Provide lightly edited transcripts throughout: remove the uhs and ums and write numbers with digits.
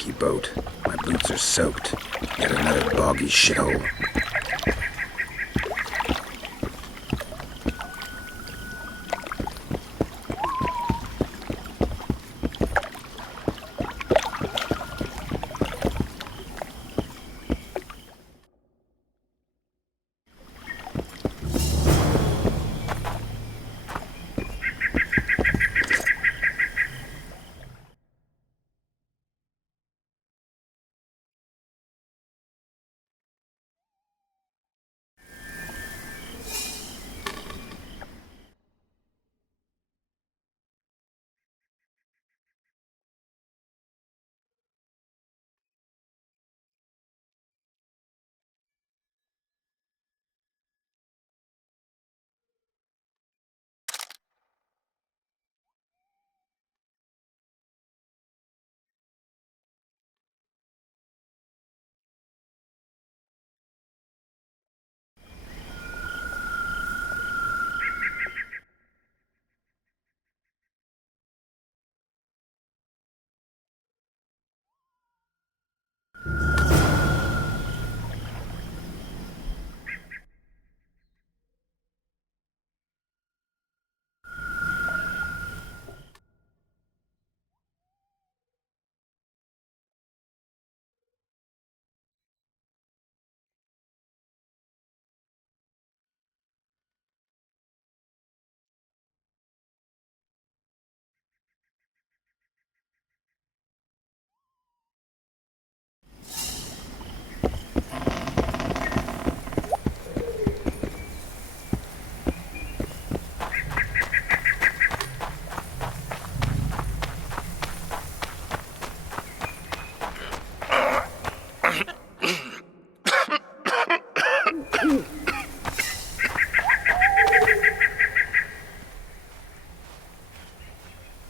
leaky boat. My boots are soaked. Yet another boggy shithole.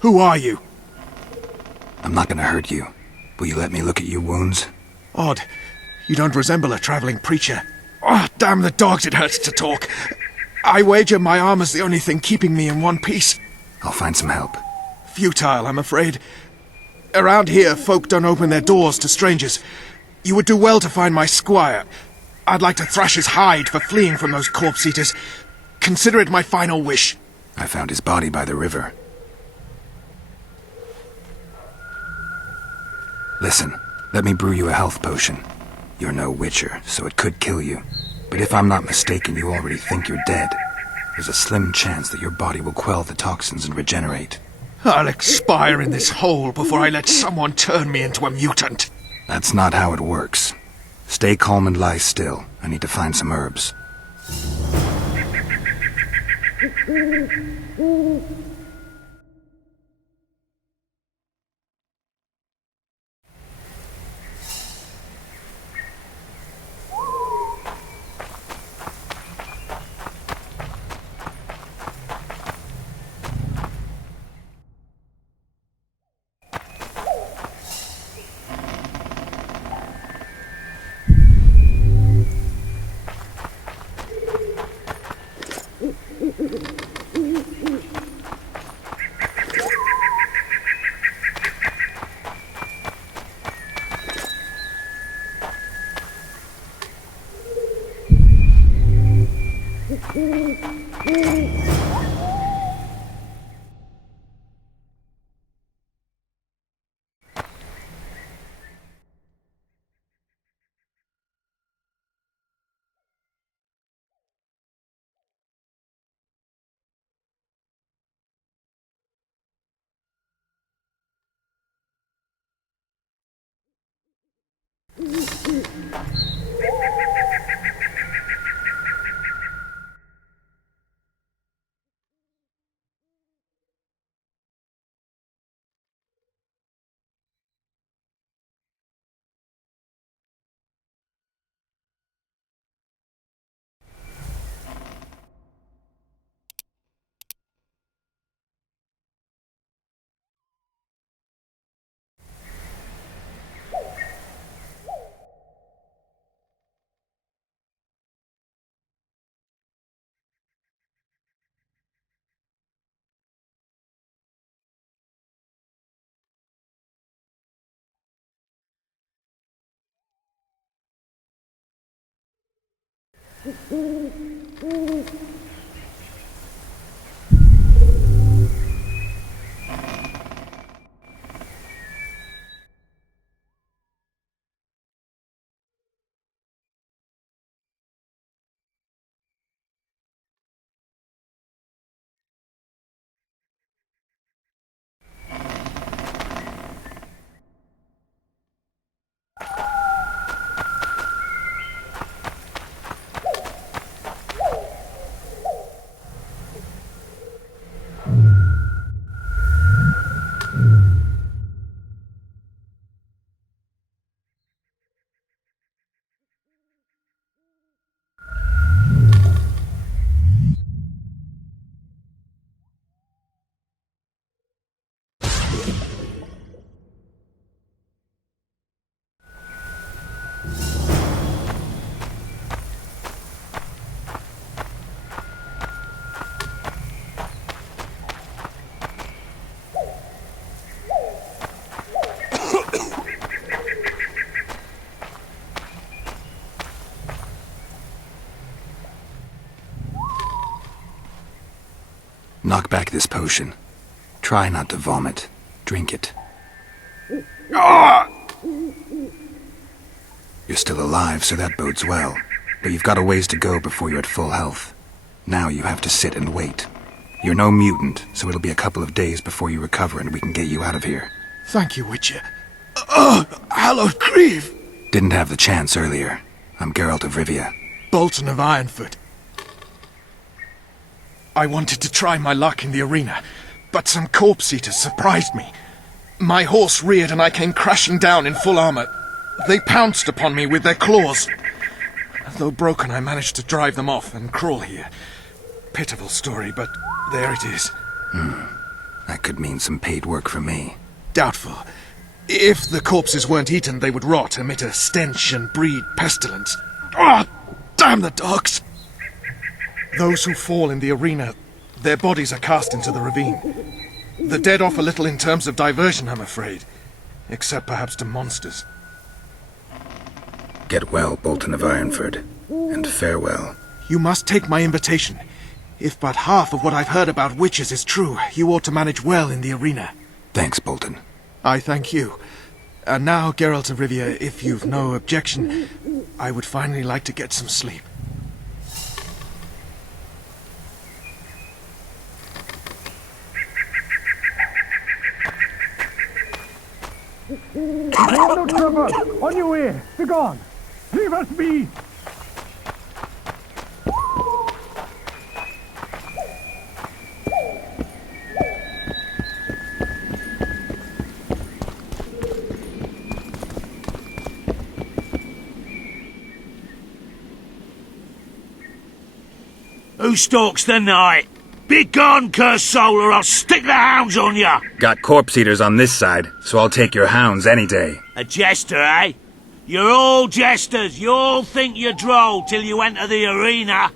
Who are you? I'm not gonna hurt you. Will you let me look at your wounds? Odd. You don't resemble a traveling preacher. Oh, damn the dogs, it hurts to talk. I wager my armor's the only thing keeping me in one piece. I'll find some help. Futile, I'm afraid. Around here, folk don't open their doors to strangers. You would do well to find my squire. I'd like to thrash his hide for fleeing from those corpse-eaters. Consider it my final wish. I found his body by the river. Listen, let me brew you a health potion. You're no witcher, so it could kill you. But if I'm not mistaken, you already think you're dead. There's a slim chance that your body will quell the toxins and regenerate. I'll expire in this hole before I let someone turn me into a mutant. That's not how it works. Stay calm and lie still. I need to find some herbs. Knock back this potion. Try not to vomit. Drink it. You're still alive, so that bodes well. But you've got a ways to go before you're at full health. Now you have to sit and wait. You're no mutant, so it'll be a couple of days before you recover and we can get you out of here. Thank you, Witcher. Hallowed Grieve! Didn't have the chance earlier. I'm Geralt of Rivia. Bolton of Ironford. I wanted to try my luck in the arena, but some corpse-eaters surprised me. My horse reared and I came crashing down in full armor. They pounced upon me with their claws. Though broken, I managed to drive them off and crawl here. Pitiful story, but there it is. That could mean some paid work for me. Doubtful. If the corpses weren't eaten, they would rot, emit a stench and breed pestilence. Ah, damn the dogs! Those who fall in the arena, their bodies are cast into the ravine. The dead offer little in terms of diversion, I'm afraid. Except perhaps to monsters. Get well, Bolton of Ironford, and farewell. You must take my invitation. If but half of what I've heard about witches is true, you ought to manage well in the arena. Thanks, Bolton. I thank you. And now, Geralt of Rivia, if you've no objection, I would finally like to get some sleep. No trouble! On your way! Begone! Leave us be! Who stalks the night? Begone, cursed soul, or I'll stick the hounds on ya! Got corpse eaters on this side, so I'll take your hounds any day. A jester, eh? You're all jesters. You all think you're droll till you enter the arena.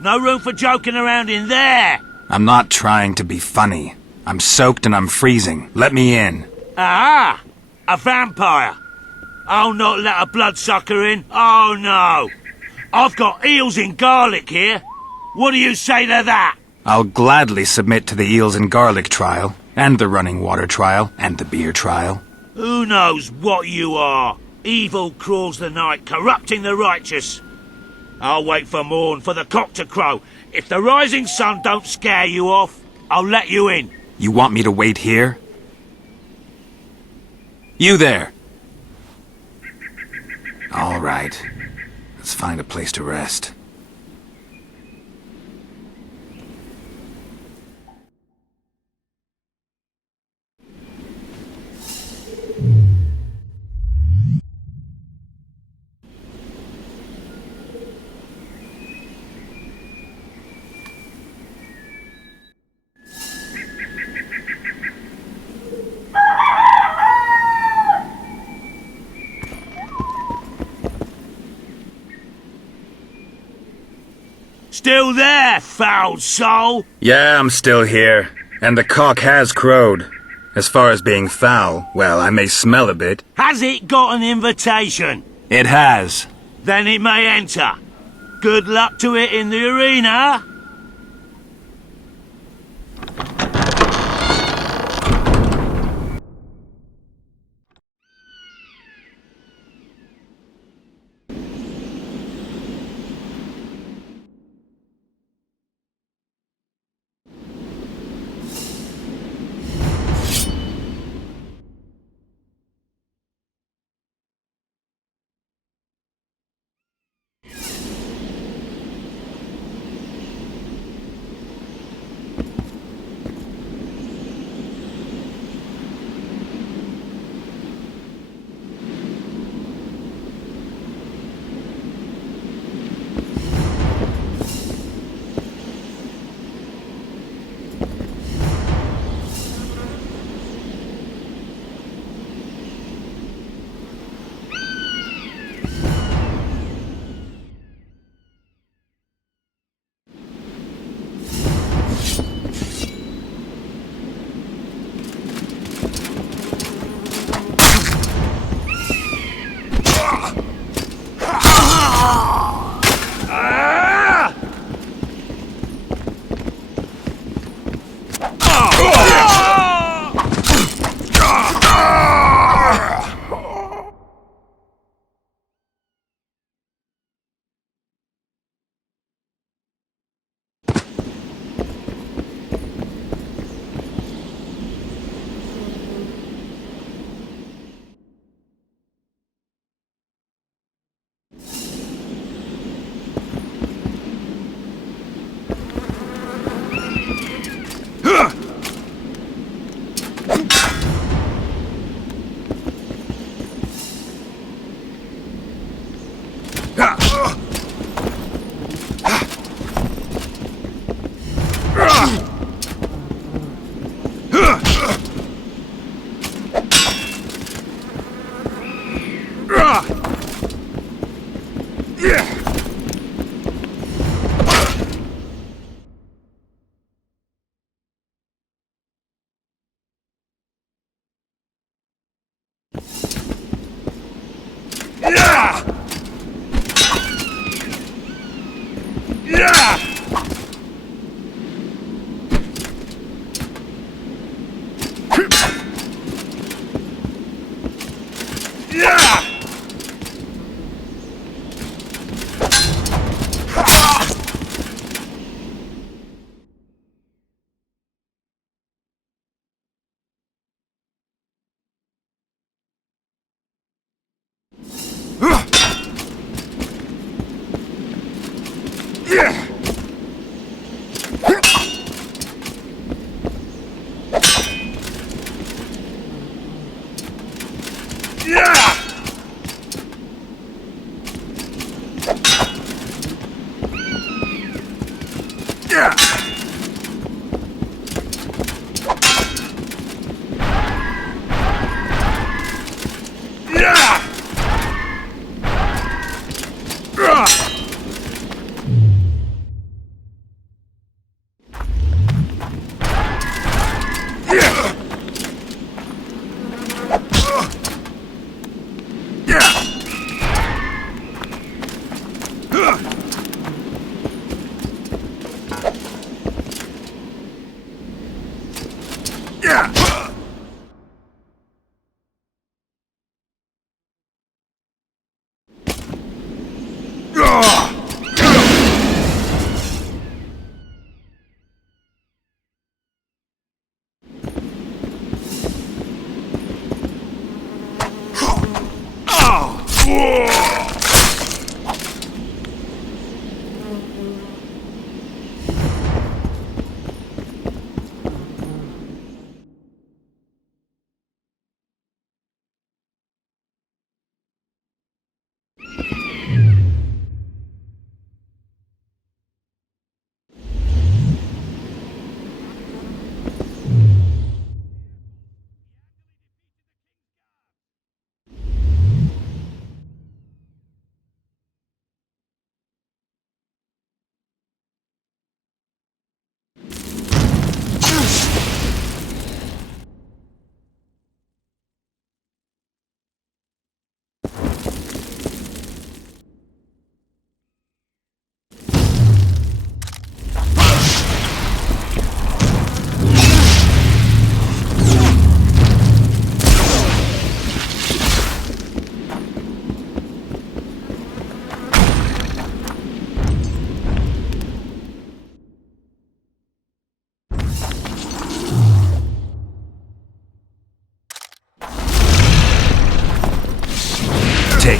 No room for joking around in there. I'm not trying to be funny. I'm soaked and I'm freezing. Let me in. Ah! A vampire. I'll not let a bloodsucker in. Oh, no. I've got eels in garlic here. What do you say to that? I'll gladly submit to the eels and garlic trial, and the running water trial, and the beer trial. Who knows what you are? Evil crawls the night, corrupting the righteous. I'll wait for morn, for the cock to crow. If the rising sun don't scare you off, I'll let you in. You want me to wait here? You there! All right. Let's find a place to rest. Still there, foul soul? Yeah, I'm still here. And the cock has crowed. As far as being foul, well, I may smell a bit. Has it got an invitation? It has. Then it may enter. Good luck to it in the arena.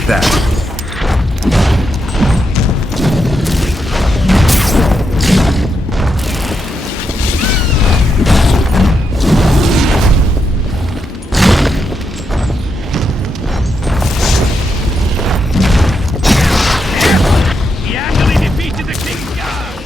that. He handily defeated the King's Guard!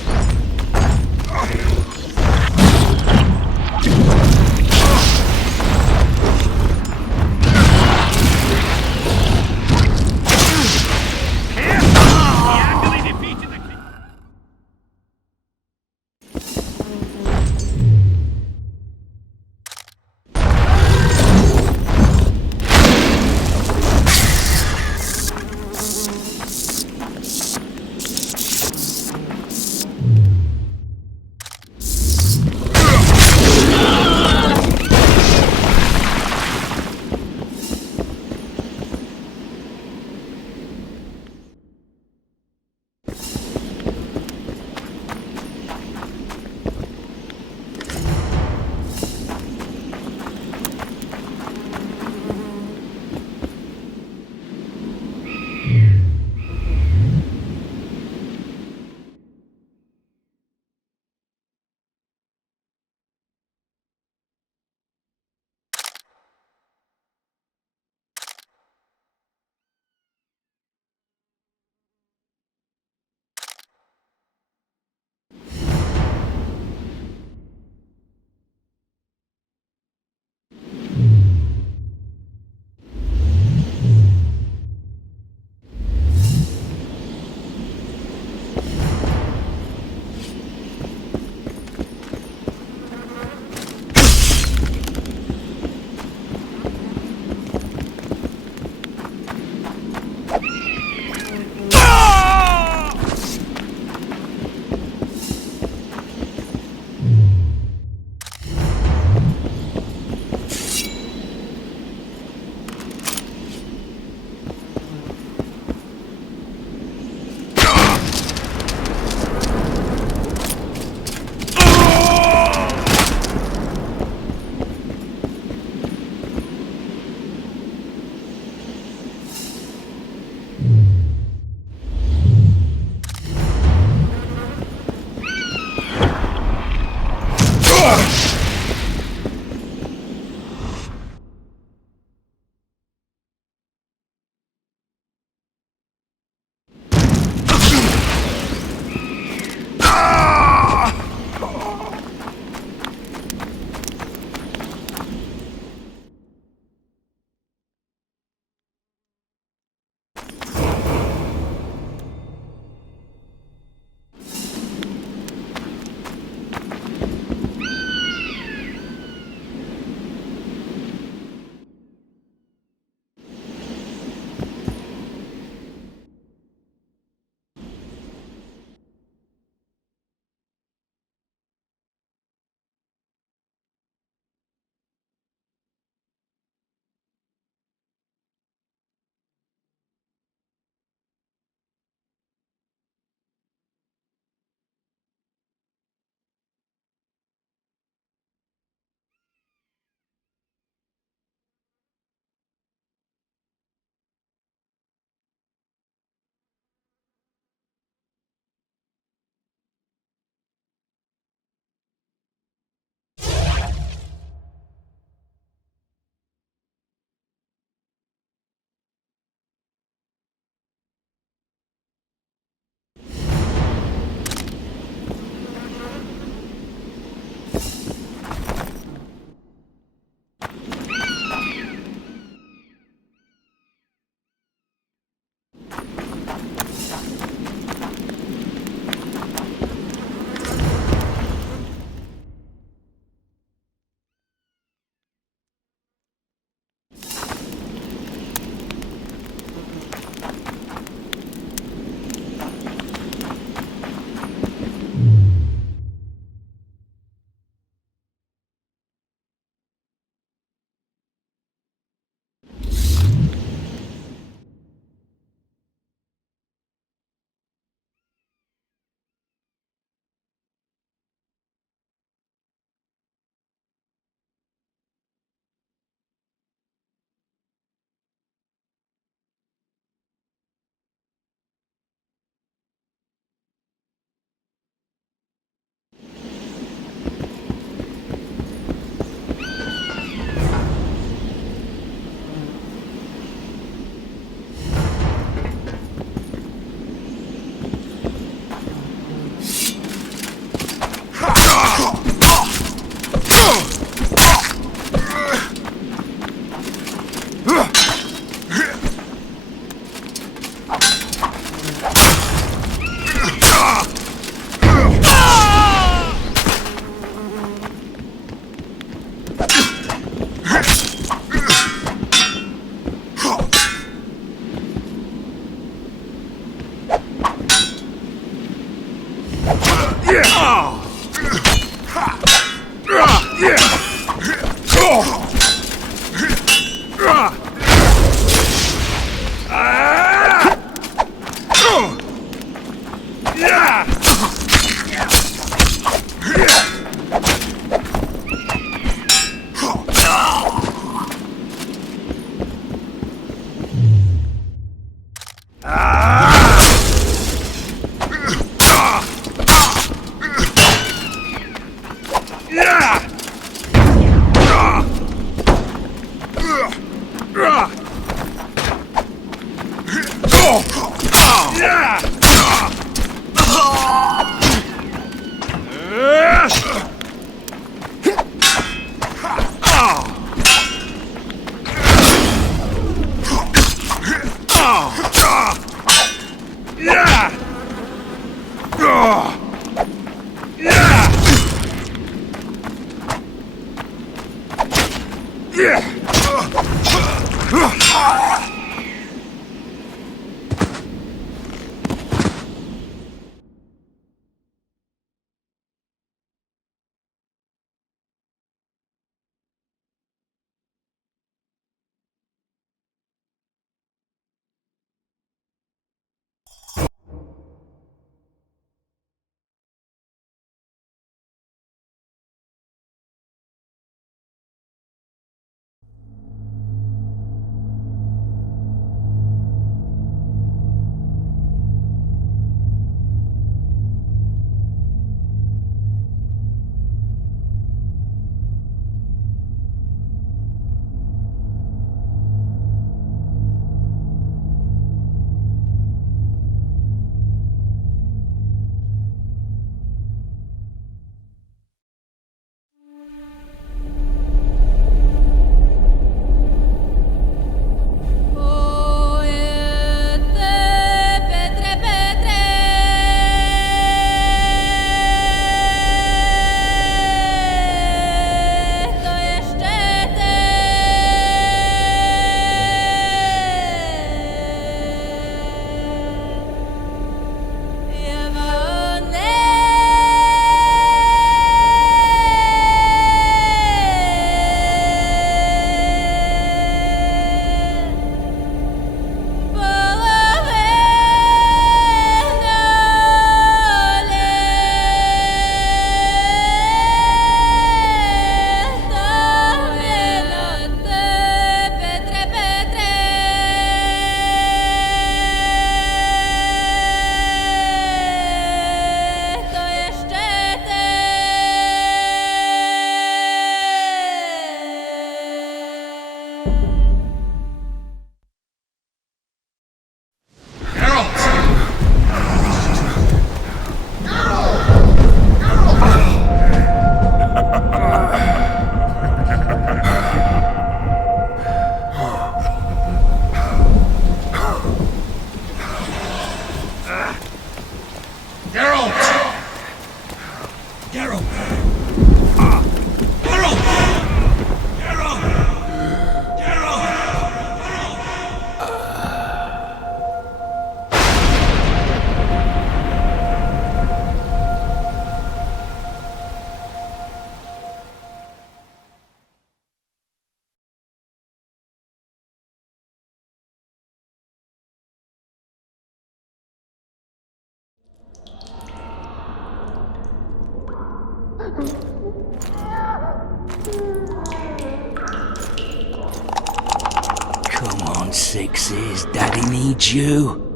Come on, Sixes. Daddy needs you.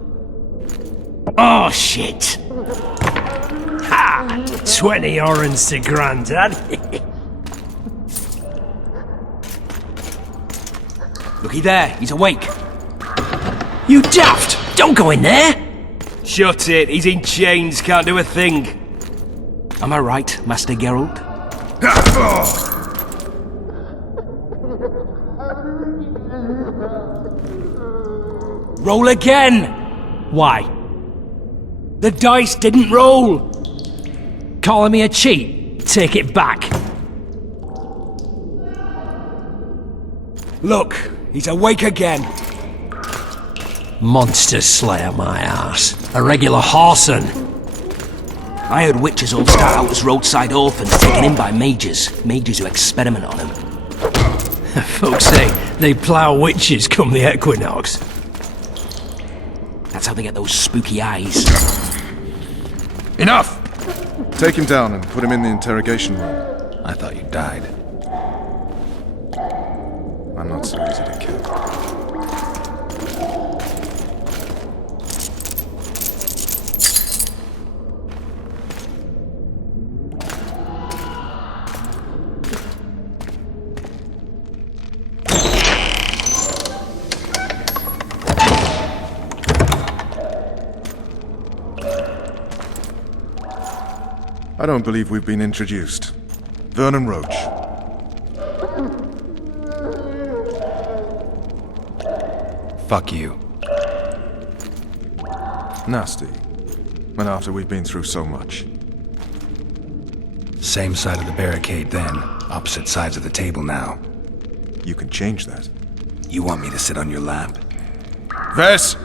Oh, shit. Ha! 20 orange to Grandad. Looky there. He's awake. You daft! Don't go in there! Shut it. He's in chains. Can't do a thing. Am I right, Master Geralt? Roll again! Why? The dice didn't roll! Calling me a cheat? Take it back. Look, he's awake again. Monster Slayer, my ass. A regular horson. I heard witches all start out as roadside orphans taken in by mages. Mages who experiment on them. Folks say they plough witches come the equinox. That's how they get those spooky eyes. Enough! Take him down and put him in the interrogation room. I thought you died. I'm not so easy to kill. I don't believe we've been introduced. Vernon Roach. Fuck you. Nasty. And after we've been through so much. Same side of the barricade then. Opposite sides of the table now. You can change that. You want me to sit on your lap? Vess!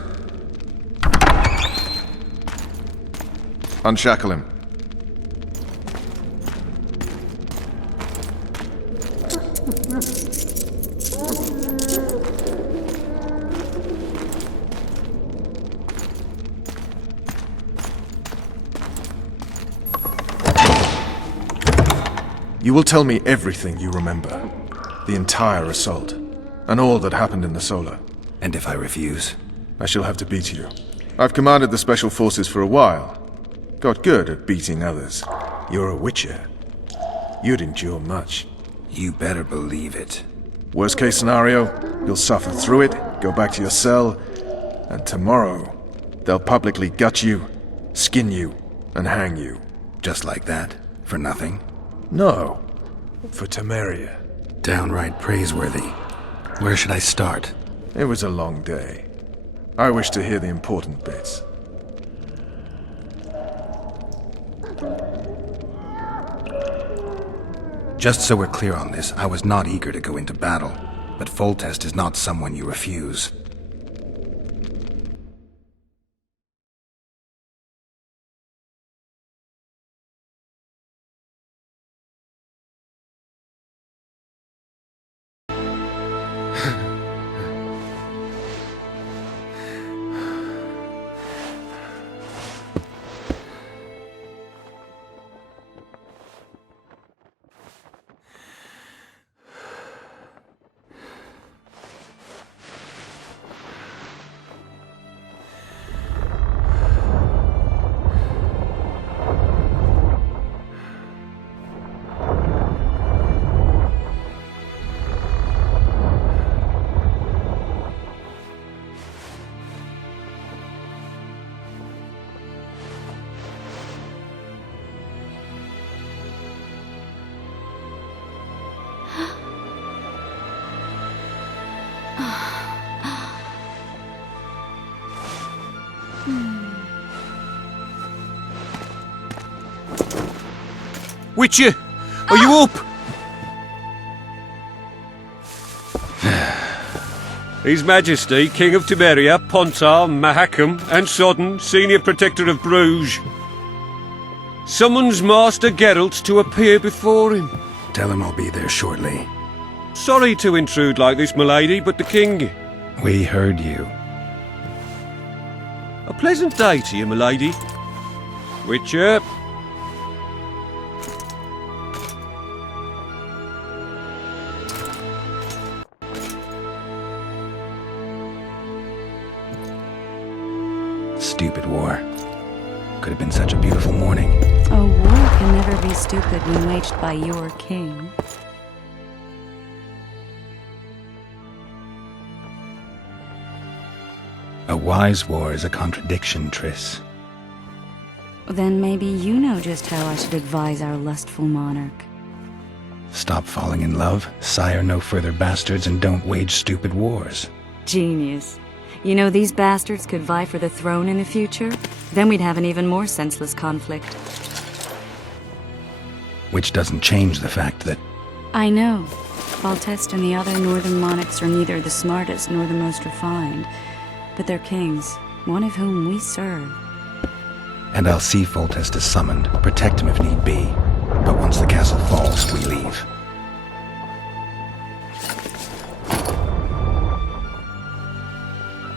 Unshackle him. You will tell me everything you remember. The entire assault. And all that happened in the Solar. And if I refuse? I shall have to beat you. I've commanded the Special Forces for a while. Got good at beating others. You're a Witcher. You'd endure much. You better believe it. Worst case scenario, you'll suffer through it, go back to your cell, and tomorrow, they'll publicly gut you, skin you, and hang you. Just like that? For nothing? No. For Temeria. Downright praiseworthy. Where should I start? It was a long day. I wish to hear the important bits. Just so we're clear on this, I was not eager to go into battle, but Foltest is not someone you refuse. Witcher, are you up? His Majesty, King of Temeria, Pontar, Mahakam, and Sodden, Senior Protector of Bruges, summons Master Geralt to appear before him. Tell him I'll be there shortly. Sorry to intrude like this, milady, but the King... We heard you. A pleasant day to you, milady. Witcher... Stupid war. Could have been such a beautiful morning. A war can never be stupid when waged by your king. A wise war is a contradiction, Triss. Then maybe you know just how I should advise our lustful monarch. Stop falling in love, sire no further bastards, and don't wage stupid wars. Genius. You know, these bastards could vie for the throne in the future? Then we'd have an even more senseless conflict. Which doesn't change the fact that... I know. Foltest and the other northern monarchs are neither the smartest nor the most refined, but they're kings, one of whom we serve. And I'll see Foltest is summoned, protect him if need be. But once the castle falls, we leave.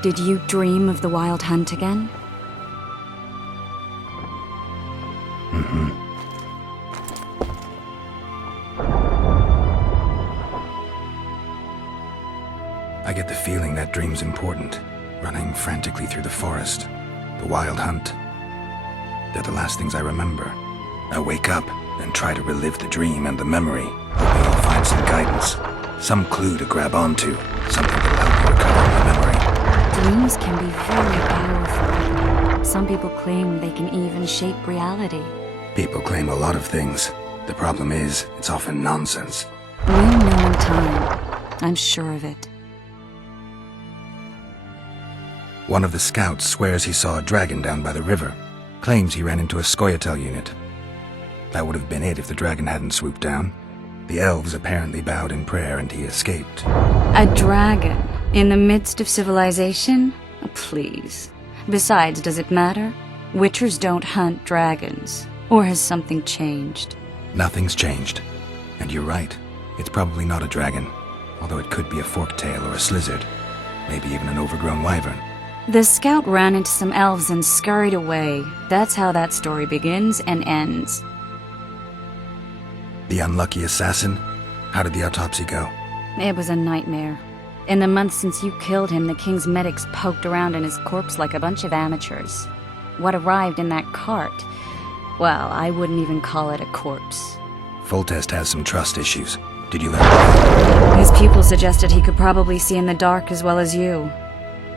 Did you dream of the Wild Hunt again? I get the feeling that dream's important. Running frantically through the forest. The Wild Hunt. They're the last things I remember. I wake up and try to relive the dream and the memory, hoping I'll find some guidance. Some clue to grab onto. Something that'll help me recover my memory. Dreams can be very powerful. Some people claim they can even shape reality. People claim a lot of things. The problem is, it's often nonsense. We'll know in time. I'm sure of it. One of the scouts swears he saw a dragon down by the river. Claims he ran into a Scoia'tael unit. That would have been it if the dragon hadn't swooped down. The elves apparently bowed in prayer and he escaped. A dragon? In the midst of civilization? Please. Besides, does it matter? Witchers don't hunt dragons. Or has something changed? Nothing's changed. And you're right. It's probably not a dragon. Although it could be a forktail or a slizzard. Maybe even an overgrown wyvern. The scout ran into some elves and scurried away. That's how that story begins and ends. The unlucky assassin? How did the autopsy go? It was a nightmare. In the months since you killed him, the king's medics poked around in his corpse like a bunch of amateurs. What arrived in that cart? Well, I wouldn't even call it a corpse. Foltest has some trust issues. Did you learn? His pupils suggested he could probably see in the dark as well as you.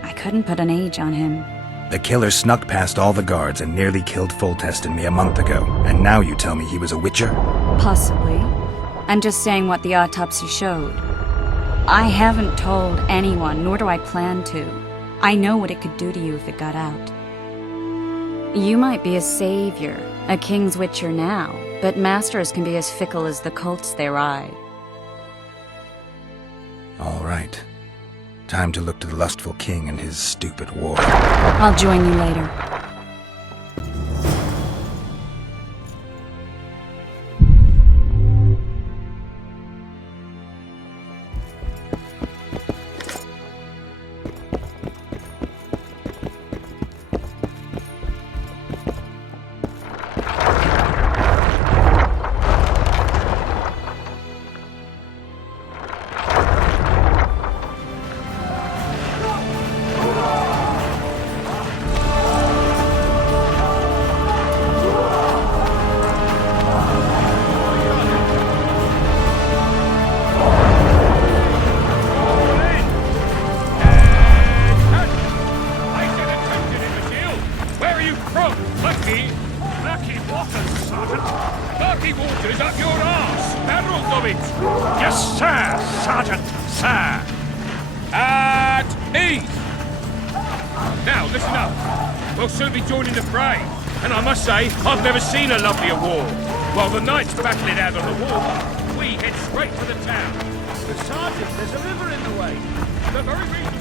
I couldn't put an age on him. The killer snuck past all the guards and nearly killed Foltest and me a month ago. And now you tell me he was a witcher? Possibly. I'm just saying what the autopsy showed. I haven't told anyone, nor do I plan to. I know what it could do to you if it got out. You might be a savior, a king's witcher now, but masters can be as fickle as the colts they ride. All right. Time to look to the lustful king and his stupid war. I'll join you later. Yes, sir, Sergeant, sir. At ease! Now, listen up. We'll soon be joining the fray. And I must say, I've never seen a lovelier war. While the knights battle it out on the wall, we head straight for the town. But Sergeant, there's a river in the way. The very reason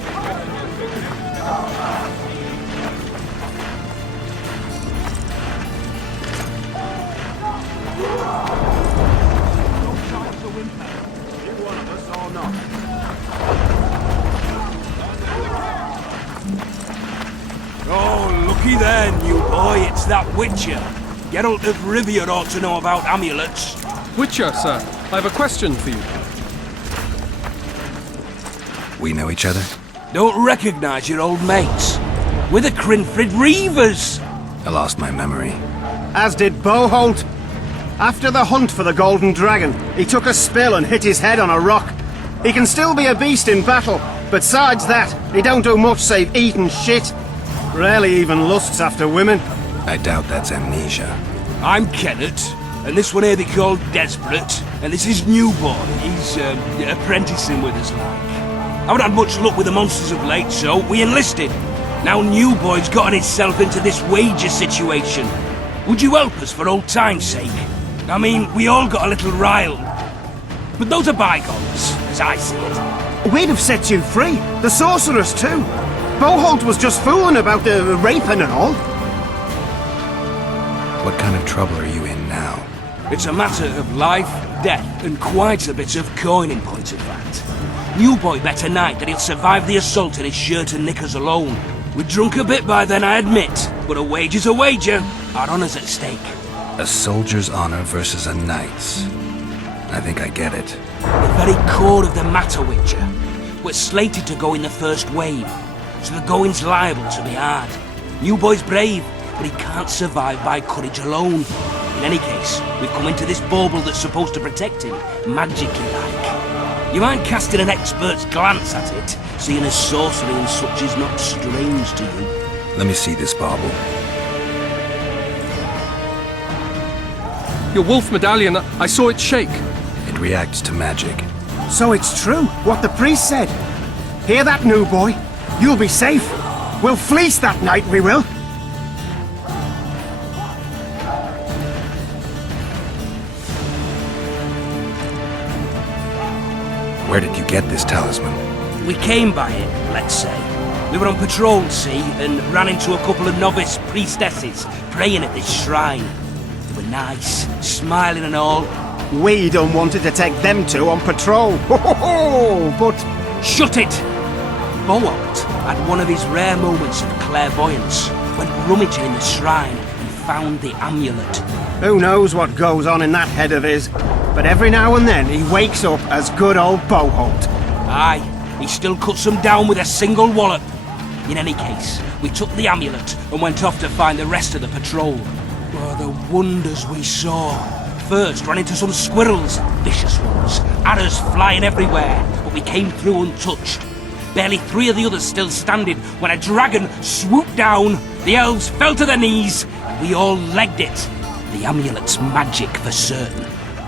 Oh, looky there, new boy, it's that Witcher. Geralt of Rivia ought to know about amulets. Witcher, sir, I have a question for you. We know each other? Don't recognise your old mates. We're the Crinfrid Reavers. I lost my memory. As did Boholt. After the hunt for the Golden Dragon, he took a spill and hit his head on a rock. He can still be a beast in battle, but besides that, he don't do much save eat and shit. Rarely even lusts after women. I doubt that's amnesia. I'm Kenneth, and this one here they call Desperate, and this is New Boy. He's apprenticing with us, like. I haven't had much luck with the monsters of late, so we enlisted. Now New Boy's gotten himself into this wager situation. Would you help us for old time's sake? I mean, we all got a little riled. But those are bygones, as I see it. We'd have set you free. The sorceress too. Boholt was just fooling about the raping and all. What kind of trouble are you in now? It's a matter of life, death, and quite a bit of coin in point of fact. New boy bet tonight that he'll survive the assault in his shirt and knickers alone. We're drunk a bit by then, I admit, but a wager's a wager. Our honour's at stake. A soldier's honor versus a knight's. I think I get it. The very core of the matter, Witcher. We're slated to go in the first wave, so the going's liable to be hard. New boy's brave, but he can't survive by courage alone. In any case, we've come into this bauble that's supposed to protect him, magically like. You mind casting an expert's glance at it, seeing as sorcery and such is not strange to you? Let me see this bauble. Your wolf medallion, I saw it shake. It reacts to magic. So it's true, what the priest said. Hear that, new boy? You'll be safe. We'll fleece that night, we will. Where did you get this talisman? We came by it, let's say. We were on patrol, see, and ran into a couple of novice priestesses praying at this shrine. They were nice, smiling and all. We don't wanted to take them two on patrol. But... Shut it! Boholt had one of his rare moments of clairvoyance, went rummaging in the shrine and found the amulet. who knows what goes on in that head of his, but every now and then he wakes up as good old Boholt. Aye, he still cuts them down with a single wallop. In any case, we took the amulet and went off to find the rest of the patrol. Oh, the wonders we saw. First, ran into some squirrels, vicious ones, arrows flying everywhere, but we came through untouched. Barely 3 of the others still standing when a dragon swooped down. The elves fell to their knees, and we all legged it. The amulet's magic for certain.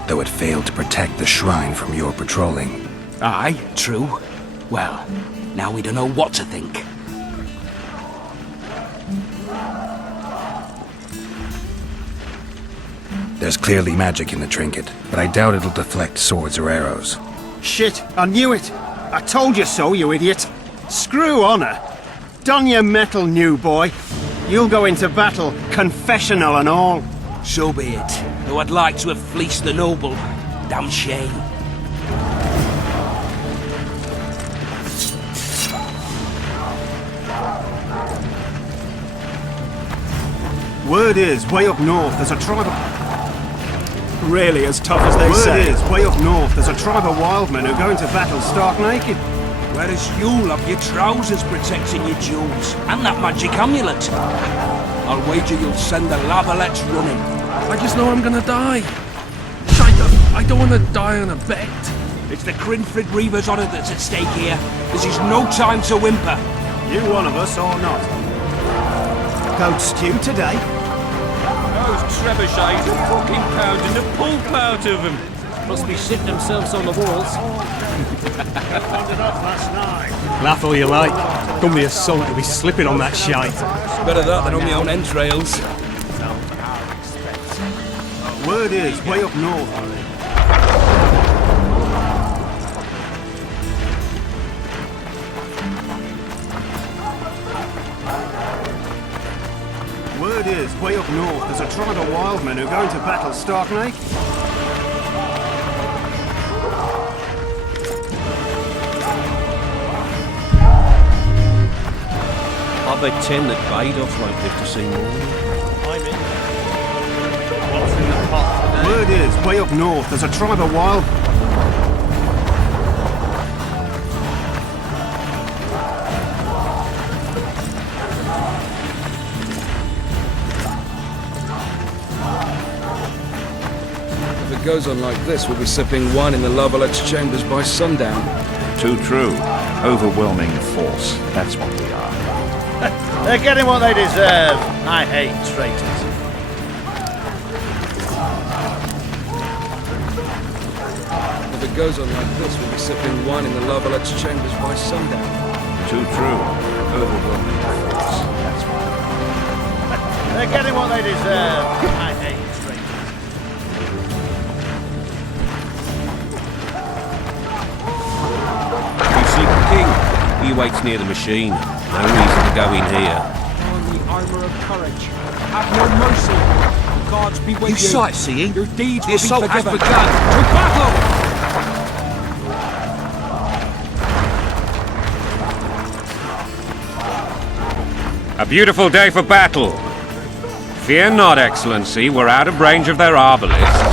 Though it failed to protect the shrine from your patrolling. Aye, true. Well, now we don't know what to think. There's clearly magic in the trinket, but I doubt it'll deflect swords or arrows. Shit, I knew it. I told you so, you idiot. Screw honor. Don your metal, new boy. You'll go into battle, confessional and all. So be it. Though I'd like to have fleeced the noble. Damn shame. Word is, way up north, there's a tribe of... Really as tough as they Word say. is, way up north, there's a tribe of wildmen who go into battle stark naked. Whereas you'll have your trousers protecting your jewels, and that magic amulet. I'll wager you'll send the Lavalettes running. I just know I'm gonna die. I don't want to die on a bet. It's the Crinfrid Reaver's honour that's at stake here. This is no time to whimper. You one of us or not. Goat stew today. Those trebuchets are fucking pounding the pulp out of them. Must be shitting themselves on the walls. Laugh all you like. Don't be a soul to be slipping on that shite. Better that than on my own entrails. Word is, way up north. Word is, way up north, there's a tribe of wildmen who go into battle stark naked. I bet 10 that Vados won't live to see more. I'm in. What's in the pot today? Word is, way up north, there's a tribe of wild... If it goes on like this, we'll be sipping wine in the Lavalettes' chambers by sundown. Too true. Overwhelming force. That's what we are. They're getting what they deserve. I hate traitors. If it goes on like this, we'll be sipping wine in the Lavalettes' chambers by sundown. Too true. Overwhelming force. That's what we are. They're getting what they deserve. I hate traitors. You seek the king. He waits near the machine. No reason to go in here. On the armor of courage. Have no mercy. gods be with You you. sightseeing? Your deeds The will be assault has forgiven. begun. To battle! A beautiful day for battle. Fear not, Excellency, we're out of range of their arbalists.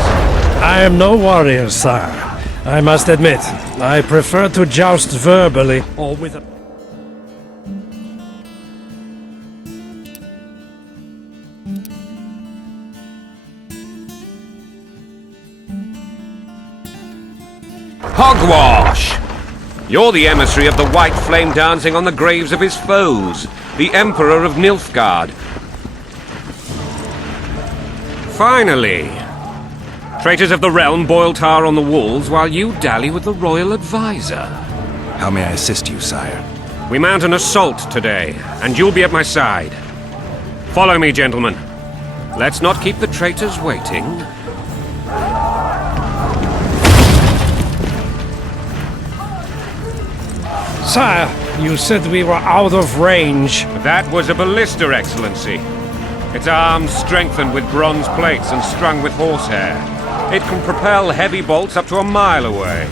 I am no warrior, sire. I must admit, I prefer to joust verbally or with a... Hogwash! You're the emissary of the white flame dancing on the graves of his foes, the Emperor of Nilfgaard. Finally! Traitors of the realm boil tar on the walls while you dally with the royal advisor. How may I assist you, sire? We mount an assault today, and you'll be at my side. Follow me, gentlemen. Let's not keep the traitors waiting. Sire, you said we were out of range. That was a ballista, Excellency. Its arms strengthened with bronze plates and strung with horsehair. It can propel heavy bolts up to a mile away.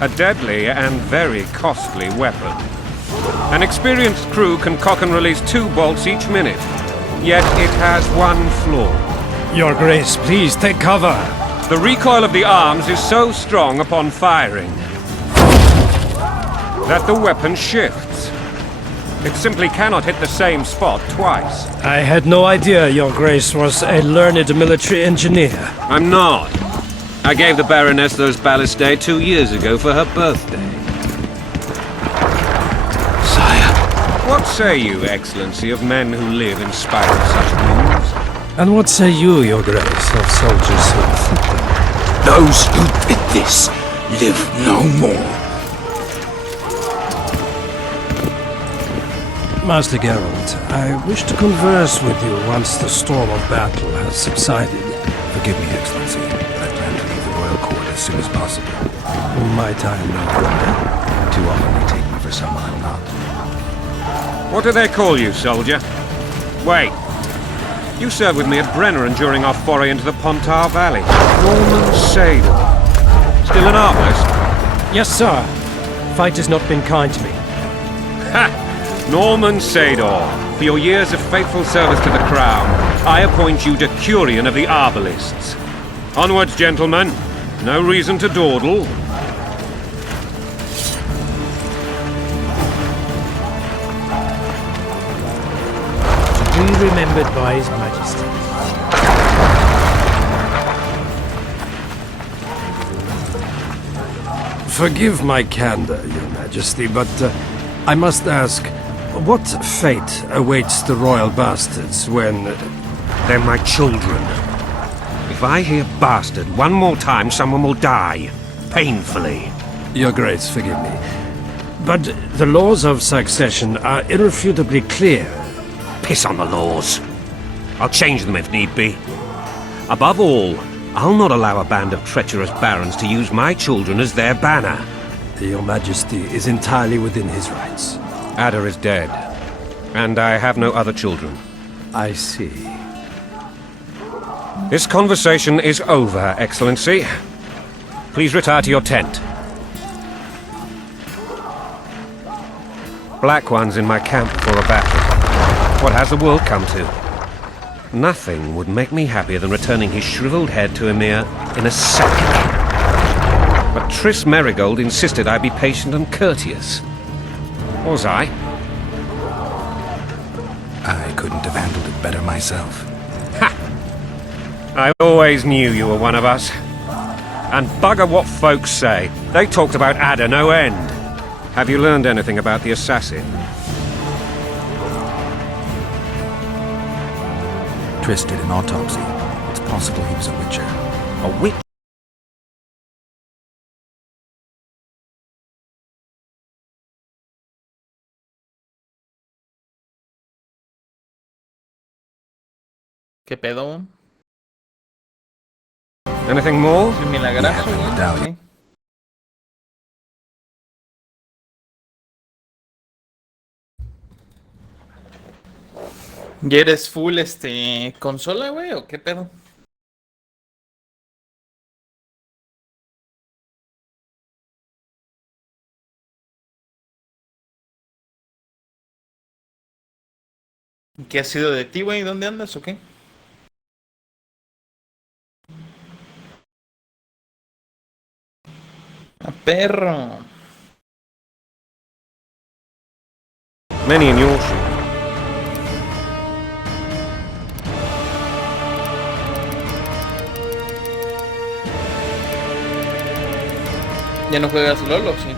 A deadly and very costly weapon. An experienced crew can cock and release 2 bolts each minute. Yet it has one flaw. Your Grace, please take cover. The recoil of the arms is so strong upon firing that the weapon shifts. It simply cannot hit the same spot twice. I had no idea Your Grace was a learned military engineer. I'm not. I gave the Baroness those ballistae 2 years ago for her birthday. Sire. What say you, Excellency, of men who live in spite of such wounds? And what say you, Your Grace, of soldiers who inflict them? Those who did this live no more. Master Geralt, I wish to converse with you once the storm of battle has subsided. Forgive me, Excellency. I plan to leave the royal court as soon as possible. Might I know why? Too often they take me for someone I'm not. What do they call you, soldier? Wait. You served with me at Brenneran during our foray into the Pontar Valley. Norman Sador. Still an arbalist? Yes, sir. Fight has not been kind to me. Ha! Norman Sador, for your years of faithful service to the crown, I appoint you Decurion of the Arbalists. Onwards, gentlemen. No reason to dawdle. To be remembered by His Majesty. Forgive my candor, Your Majesty, but I must ask, what fate awaits the royal bastards when... They're my children. If I hear bastard one more time, someone will die. Painfully. Your Grace, forgive me. But the laws of succession are irrefutably clear. Piss on the laws. I'll change them if need be. Above all, I'll not allow a band of treacherous barons to use my children as their banner. Your Majesty is entirely within his rights. Ada is dead, and I have no other children. I see. This conversation is over, Excellency. Please retire to your tent. Black One's in my camp for a battle. What has the world come to? Nothing would make me happier than returning his shriveled head to Emir in a second. But Triss Merigold insisted I be patient and courteous. Was I? I couldn't have handled it better myself. Ha! I always knew you were one of us. And bugger what folks say. They talked about Ada no end. Have you learned anything about the assassin? Triss did an autopsy. It's possible he was a witcher. A witch? ¿Qué pedo? Anything more? ¿Es un milagrazo? medallion. ¿Y eres full consola, güey? ¿O qué pedo? ¿Qué ha sido de ti, güey? ¿Dónde andas o qué? ¡A perro! Many in Yorkshire. ¿Ya no juegas LOL o sí?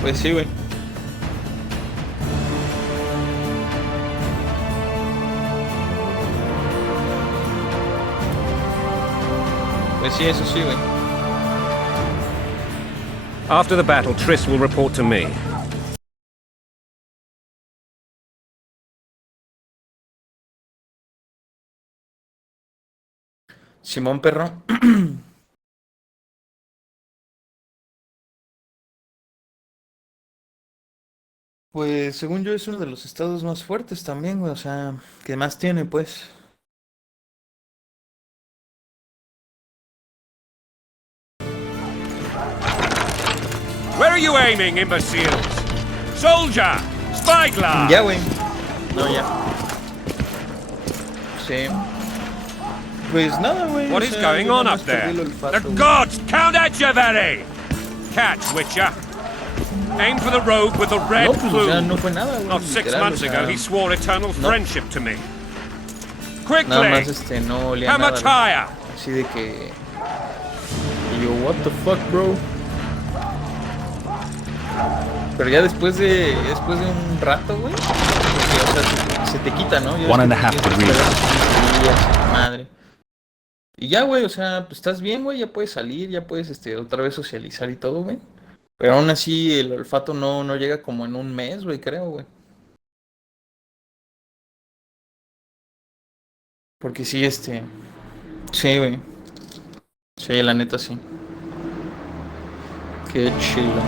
Pues sí, güey. Pues sí, eso sí, güey. After the battle, Triss will report to me. Simón, perro. Pues según yo es uno de los estados más fuertes también, güey. O sea, que más tiene, pues. Where are you aiming, imbeciles? Soldier! Spyglass! Ya, güey. No, ya. Sí. Pues nada, güey. What o is sea, going yo on nada up más there? perdí el olfato, The güey. gods count Etcheverry! Catch, Witcher. Aim for the rogue with the red No, pues, o sea, plume. no fue nada, güey. Not 6 literal, months o sea, ago, he swore eternal no. friendship to me. Nada Quickly! más no olía How nada, much güey. higher? Así de que... Y yo, what the fuck, bro. Pero ya después de un rato, güey. Porque, o sea, se te quita, ¿no? Ya ves 1.5 que degrees. madre. Y ya, güey, o sea, pues estás bien, güey, ya puedes salir, ya puedes otra vez socializar y todo, güey. Pero aún así el olfato no llega como en un mes, güey, creo, güey. Porque sí, sí, güey. Sí, la neta sí. Qué chido.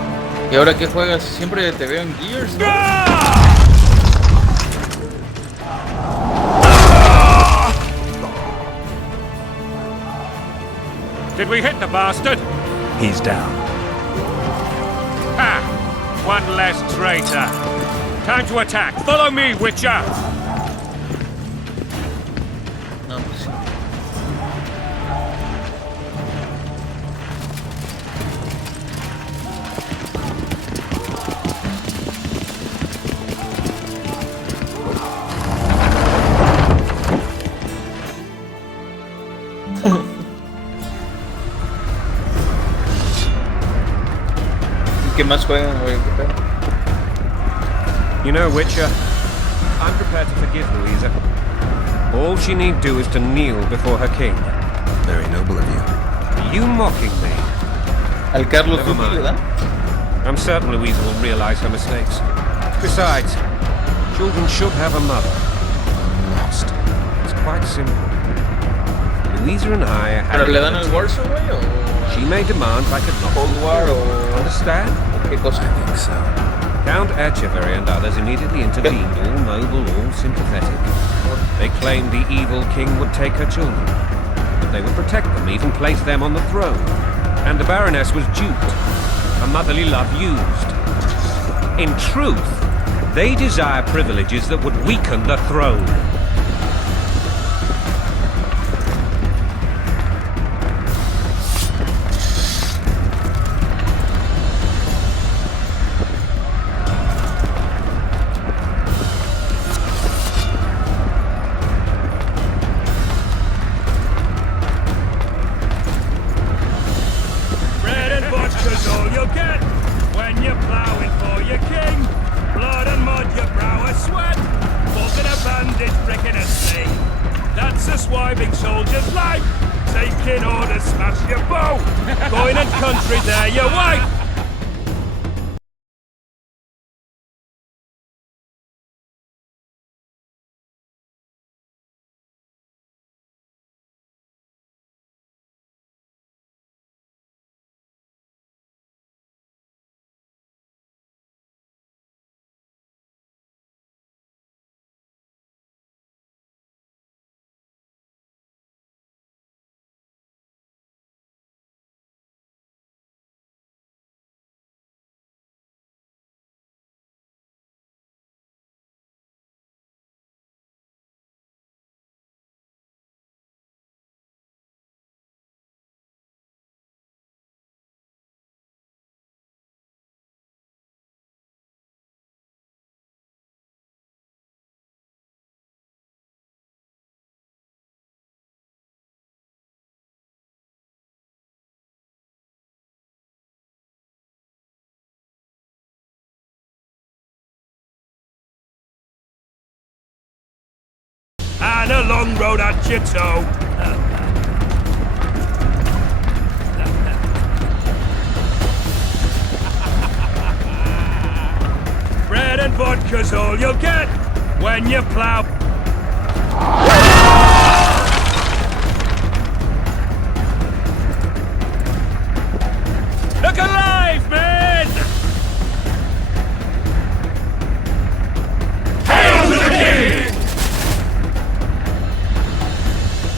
¿Y ahora qué juegas? Siempre te veo en Gears, ¿no? Did we hit the bastard? He's down. Ha! One less traitor. Time to attack. Follow me, Witcher! No, pues sí. ¿Qué más juegan, güey? ¿Qué tal? You know, Witcher, I'm prepared to forgive Louisa. All she need do is to kneel before her king. Very noble of you. Are you mocking me? Al Carlos Never Duty, mind. ¿verdad? I'm certain Louisa will realize her mistakes. Besides, children should have a mother. Lost. It's quite simple. Louisa and I had... ¿Pero le dan al Warzone, güey? ¿O She may demand I could not... Cold War o...? Understand? ¿Qué cosa? I think so. Count Etcheverry and others immediately intervened, all noble, all sympathetic. They claimed the evil king would take her children, but they would protect them, even place them on the throne. And the Baroness was duped, her motherly love used. In truth, they desire privileges that would weaken the throne. Bread and vodka's all you'll get when you're ploughing for your king. Blood and mud, your brow a sweat. Walking a bandage, bricking a sling. That's a swiving soldier's life. Taking orders, smash your bow. Going in country, there your wife. and a long road at you too. Bread and vodka's all you'll get when you plough. Look alive, men! Hail to the king!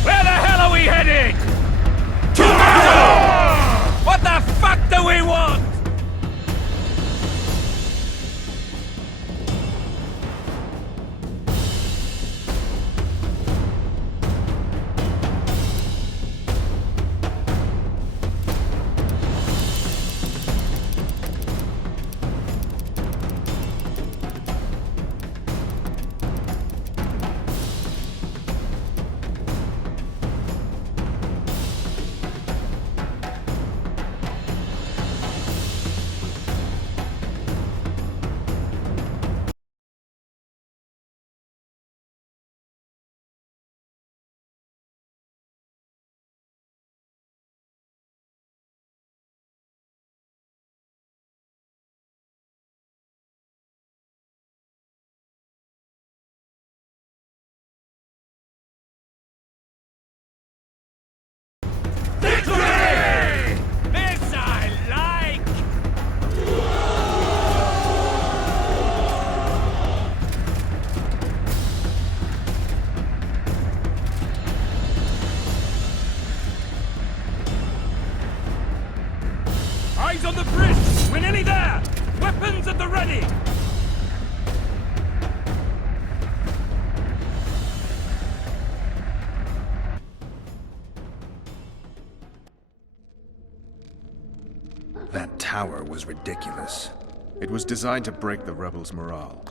Where the hell are we headed? To battle! What the fuck do we want? Eyes on the bridge! We're nearly there! Weapons at the ready! That tower was ridiculous. It was designed to break the rebels' morale.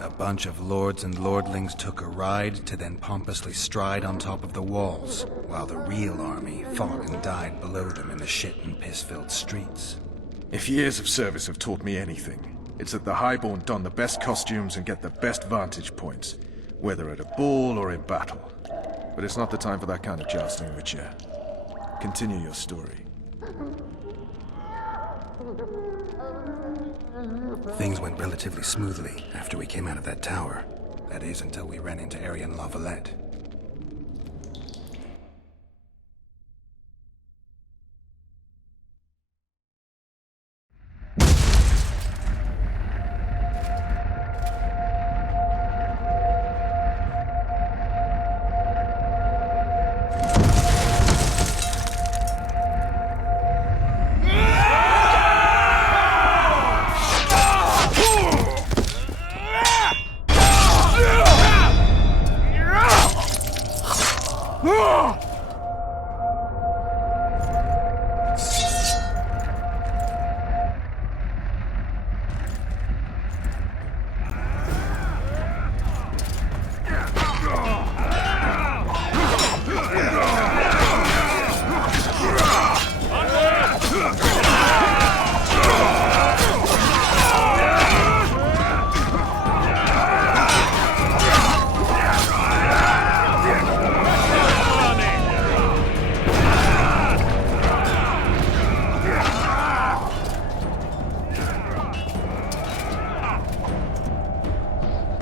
A bunch of lords and lordlings took a ride to then pompously stride on top of the walls, while the real army fought and died below them in the shit and piss-filled streets. If years of service have taught me anything, it's that the Highborn don the best costumes and get the best vantage points, whether at a ball or in battle. But it's not the time for that kind of jousting, Witcher. Continue your story. Things went relatively smoothly after we came out of that tower. That is, until we ran into Aryan La Valette.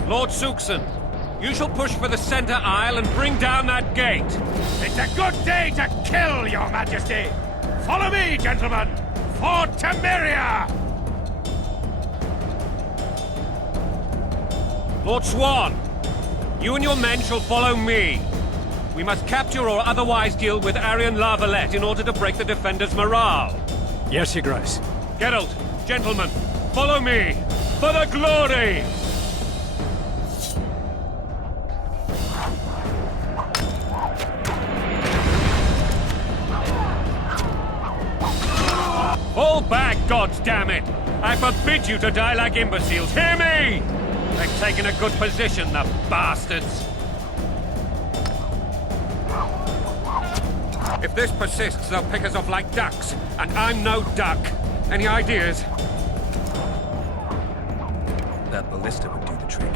Lord Suxon, you shall push for the center aisle and bring down that gate. It's a good day to kill, Your Majesty! Follow me, gentlemen! For Temeria! Lord Swan, you and your men shall follow me. We must capture or otherwise deal with Aryan La Valette in order to break the defenders' morale. Yes, Your Grace. Geralt, gentlemen, follow me for the glory! Fall back, goddammit! I forbid you to die like imbeciles. Hear me! They've taken a good position, the bastards. If this persists, they'll pick us off like ducks, and I'm no duck. Any ideas? That ballista would do the trick.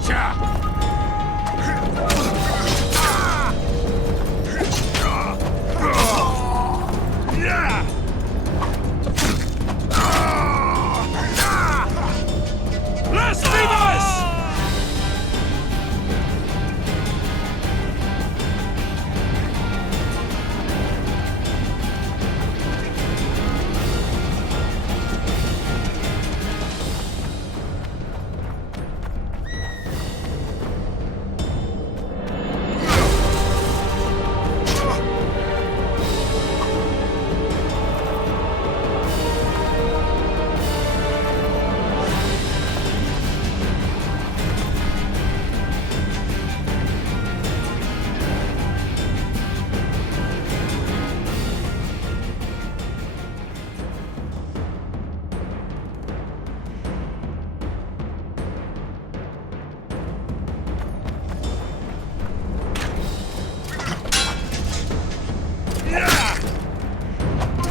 Witcher! Blasphemous!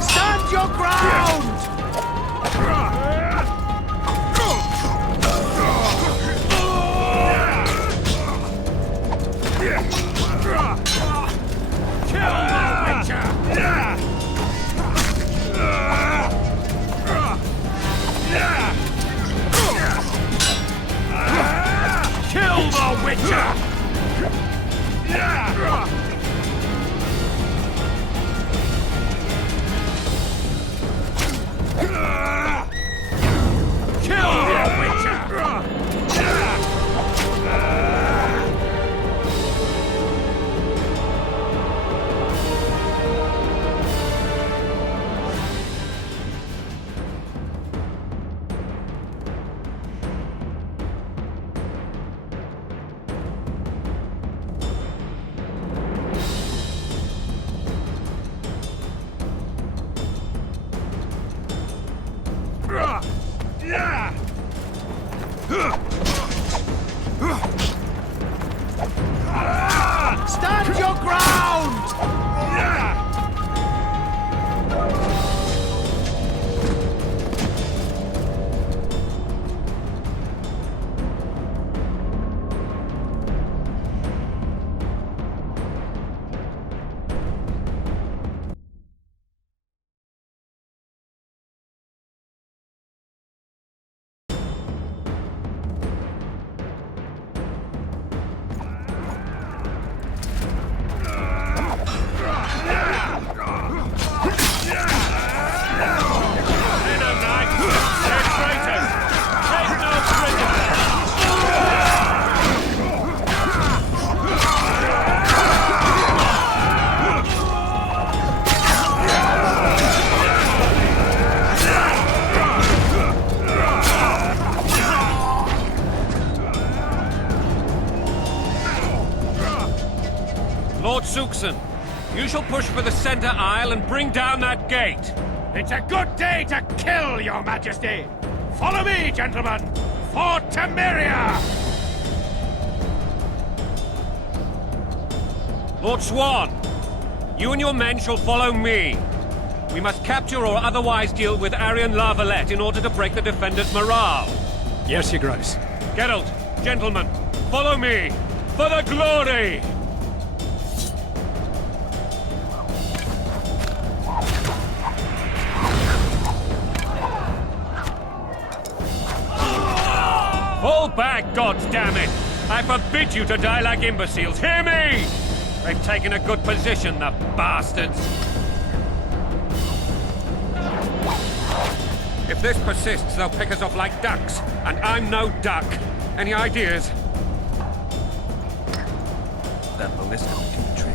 Stand your ground! Kill the Witcher! Kill the Witcher! Stand your ground! Lord Suxon, you shall push for the center aisle and bring down that gate. It's a good day to kill, Your Majesty! Follow me, gentlemen! For Temeria! Lord Swan, you and your men shall follow me. We must capture or otherwise deal with Arian La Valette in order to break the defenders' morale. Yes, Your Grace. Geralt, gentlemen, follow me! For the glory! Fall back, goddammit! I forbid you to die like imbeciles. Hear me! They've taken a good position, the bastards. If this persists, they'll pick us off like ducks, and I'm no duck. Any ideas? That ballista will do the trick.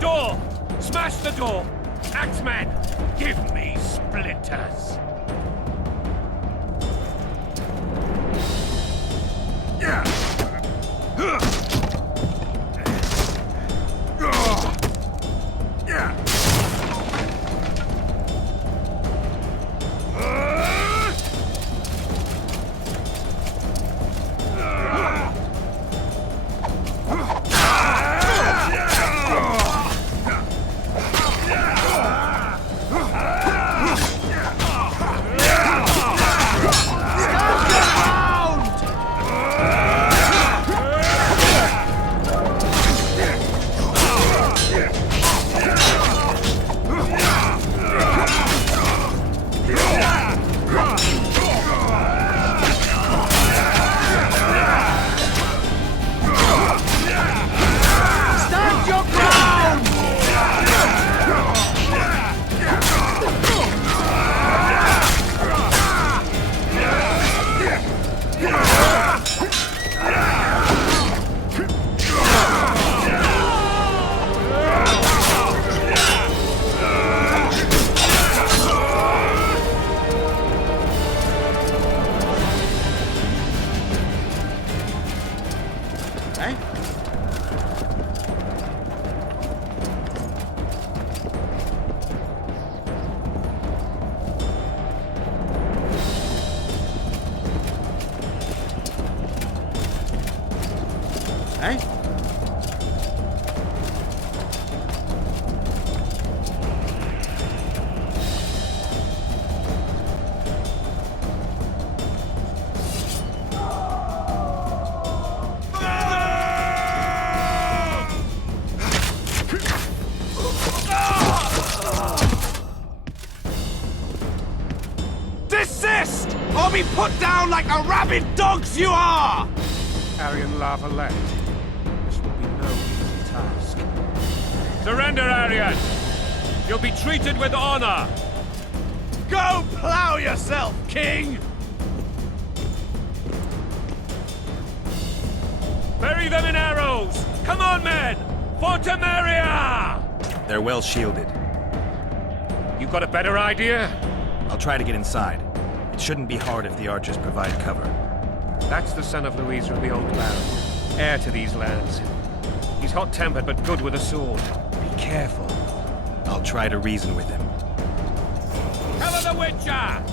door! Smash the door! Axeman, give me splinters! Desist! Or be put down like the rabid dogs you are! Aryan Lavalette. This will be no easy task. Surrender, Aryan! You'll be treated with honor! Go plow yourself, King! Bury them in arrows! Come on, men! For Temeria! They're well shielded. You got a better idea? I'll try to get inside. It shouldn't be hard if the archers provide cover. That's the son of Louisa of the Old Baron, heir to these lands. He's hot-tempered but good with a sword. Be careful. I'll try to reason with him. Tell her the Witcher!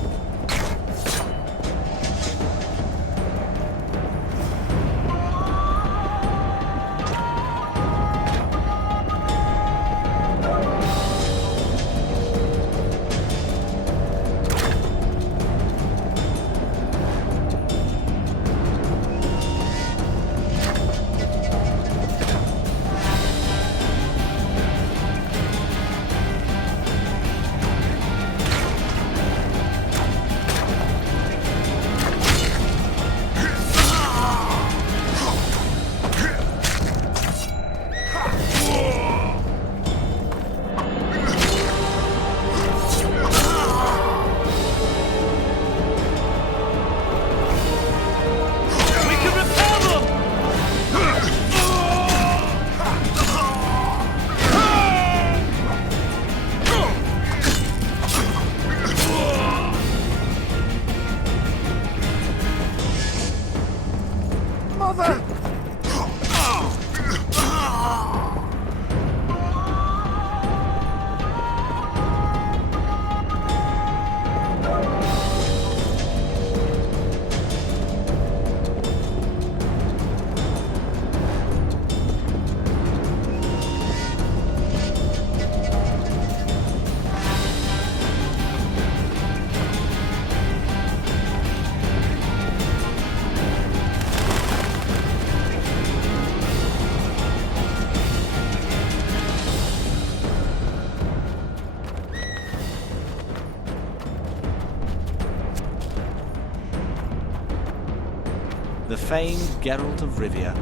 The famed Geralt of Rivia.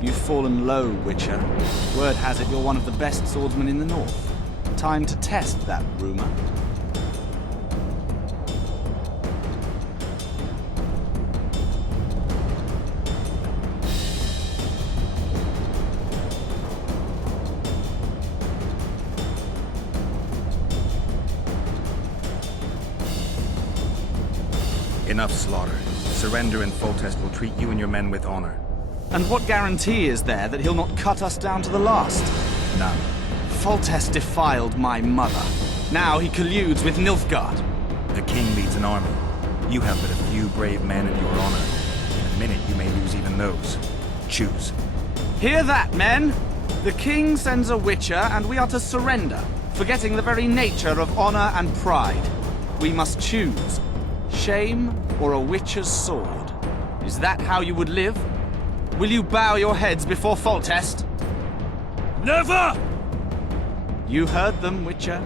You've fallen low, Witcher. Word has it you're one of the best swordsmen in the north. Time to test that rumor. Enough slaughter. Surrender and Foltest will treat you and your men with honor. And what guarantee is there that he'll not cut us down to the last? None. Foltest defiled my mother. Now he colludes with Nilfgaard. The king leads an army. You have but a few brave men in your honor. In a minute you may lose even those. Choose. Hear that, men? The king sends a witcher and we are to surrender, forgetting the very nature of honor and pride. We must choose. Shame or a witcher's sword. Is that how you would live? Will you bow your heads before Foltest? Never! You heard them, Witcher.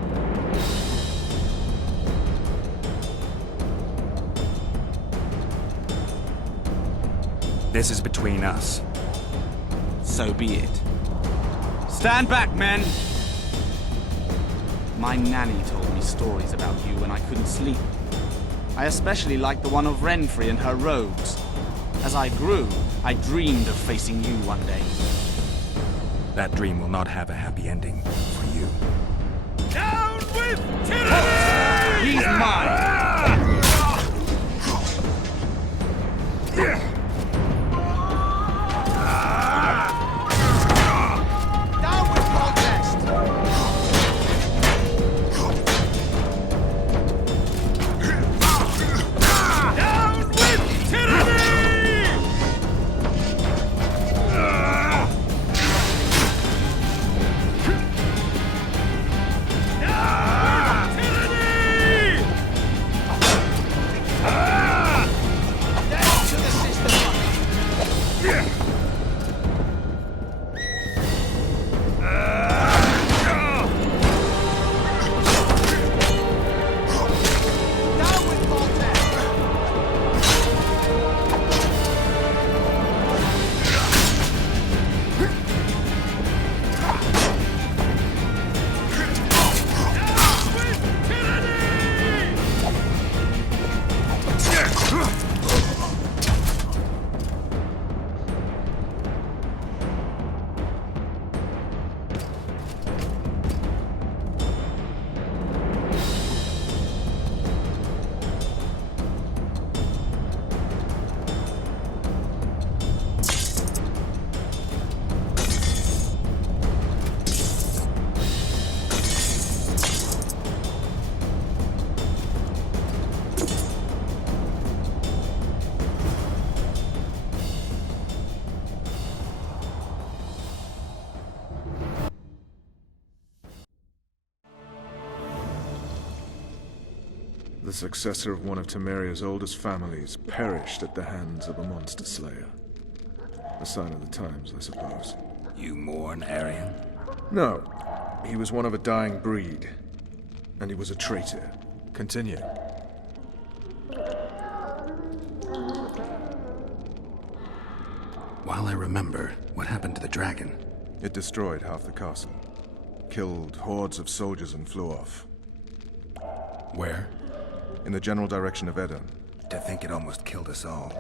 This is between us. So be it. Stand back, men! My nanny told me stories about you when I couldn't sleep. I especially liked the one of Renfri and her rogues. As I grew, I dreamed of facing you one day. That dream will not have a happy ending for you. Down with tyranny! He's mine! The successor of one of Temeria's oldest families perished at the hands of a monster slayer. A sign of the times, I suppose. You mourn Arian? No. He was one of a dying breed. And he was a traitor. Continue. While I remember, what happened to the dragon? It destroyed half the castle. Killed hordes of soldiers and flew off. Where? In the general direction of Edom. To think it almost killed us all.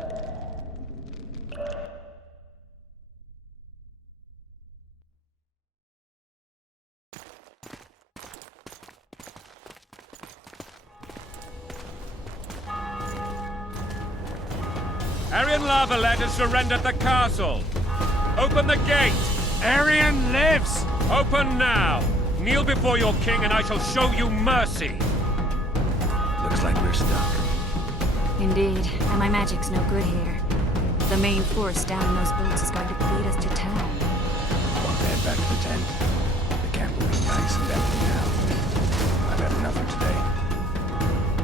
Arian Lavalette has surrendered the castle. Open the gate. Arian lives! Open now. Kneel before your king and I shall show you mercy. Looks like we're stuck. Indeed, and my magic's no good here. The main force down in those boats is going to lead us to town. Want to head back to the tent? The camp will be nice and empty now. I've had enough for today.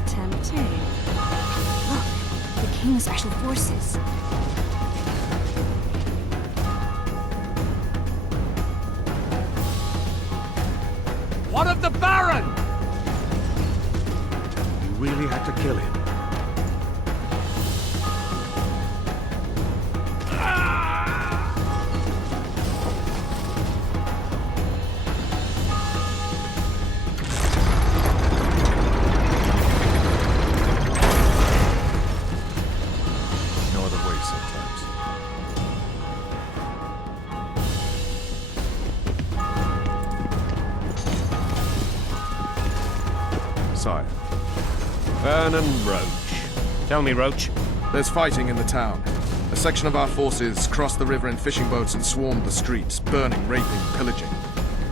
Tempting. Look, the king's special forces. What of the Baron? You really had to kill him. No other way sometimes. Sire. Vernon Roach. Tell me, Roach. There's fighting in the town. A section of our forces crossed the river in fishing boats and swarmed the streets, burning, raping, pillaging.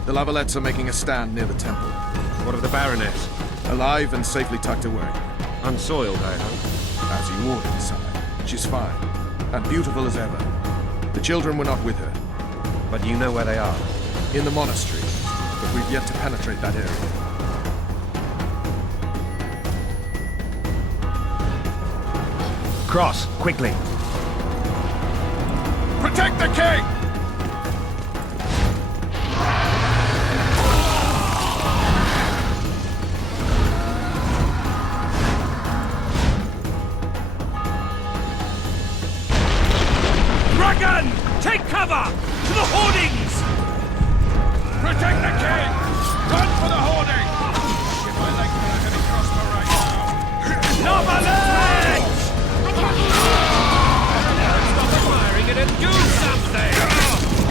The Lavalettes are making a stand near the temple. What of the Baroness? Alive and safely tucked away. Unsoiled, I hope. As you ordered, sire. She's fine. And beautiful as ever. The children were not with her. But you know where they are? In the monastery. But we've yet to penetrate that area. Cross, quickly. Protect the king! Dragon! Take cover! To the hoardings! Protect the king! Run for the hoarding! Get my leg for a heavy crossbow right now. Not my legs! Stop admiring it and do something!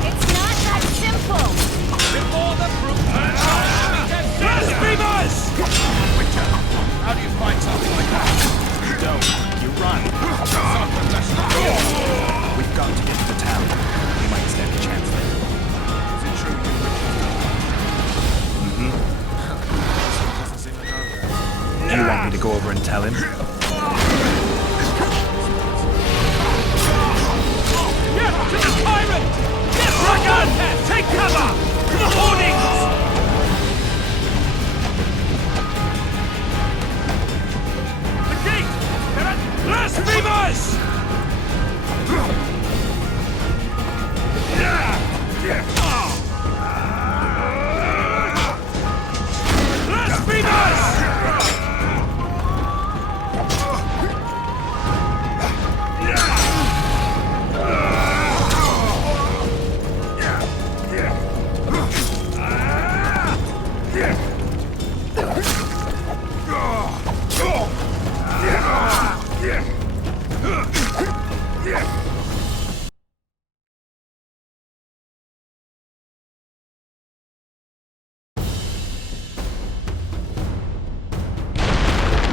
It's not that simple! Before the brute... Blasphemers! Witcher, how do you fight something like that? You don't. You run. Some professional. We've got to get to the town. We might stand a chance there. Is it true you Mm-hmm. doesn't seem to know that. Do you want me to go over and tell him? Yes, to the tyrant! Yes, Dragon! Take cover! To the hoardings! The gate! Blasphemers!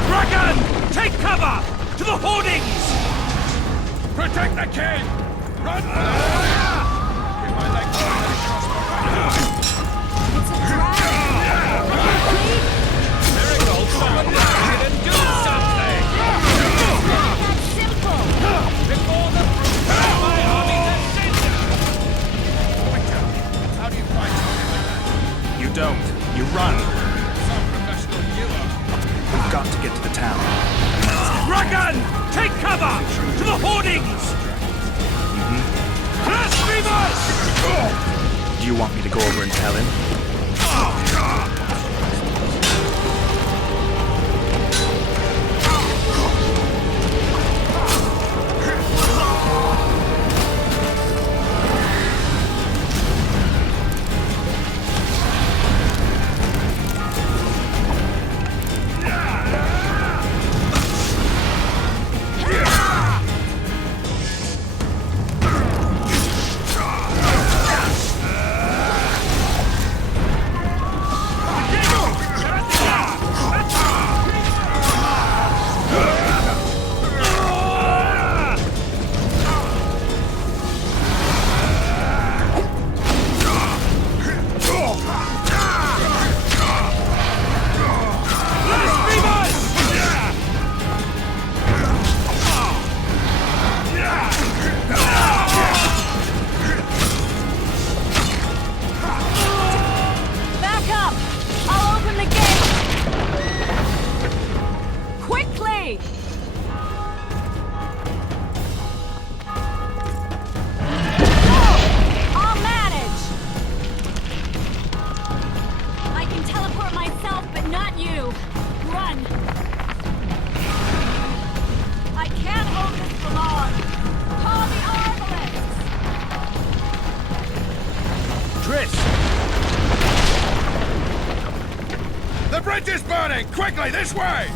Dragon! Take cover! To the hoardings! Protect the king! Run for the Get my leg for a heavy crossbow right now. It's a dragon! Miracle, stop admiring it and do something! It's not that simple! Before the brute... My army's ascended! Witcher, how do you fight something like that? You don't. You run. Some professional you are. We've got to get to the town. Dragon! Take cover! To the hoardings! Blasphemers! Do you want me to go over and tell him? Back up! I'll open the gate! Quickly! I'll manage! I can teleport myself, but not you. Run! I can't hold this for long. Call the Arbalists! Triss! The bridge is burning! Quickly, this way!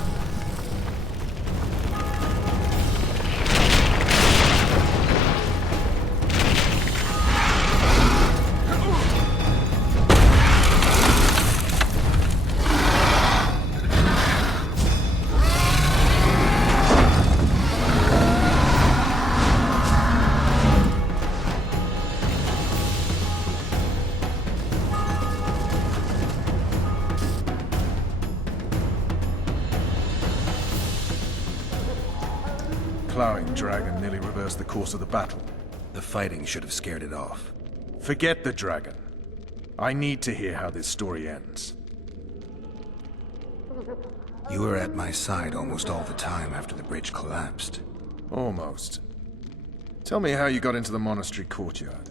plowing dragon nearly reversed the course of the battle. The fighting should have scared it off. Forget the dragon. I need to hear how this story ends. You were at my side almost all the time after the bridge collapsed. Almost. Tell me how you got into the monastery courtyard.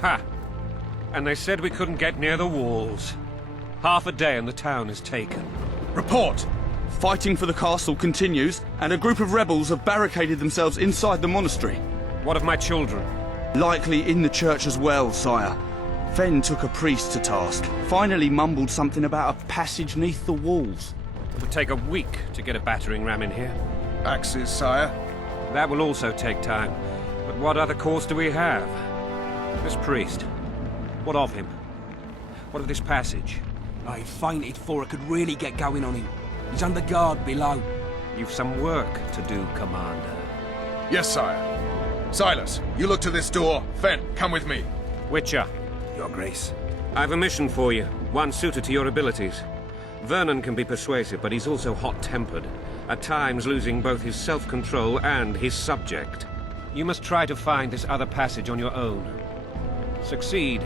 Ha! And they said we couldn't get near the walls. Half a day and the town is taken. Report! Fighting for the castle continues, and a group of rebels have barricaded themselves inside the monastery. What of my children? Likely in the church as well, sire. Fen took a priest to task. Finally mumbled something about a passage neath the walls. It would take a week to get a battering ram in here. Axes, sire? That will also take time. But what other course do we have? This priest. What of him? What of this passage? I fainted before I could really get going on him. He's under guard below. You've some work to do, Commander. Yes, sire. Silas, you look to this door. Fen, come with me. Witcher. Your Grace. I've a mission for you, one suited to your abilities. Vernon can be persuasive, but he's also hot-tempered, at times losing both his self-control and his subject. You must try to find this other passage on your own. Succeed,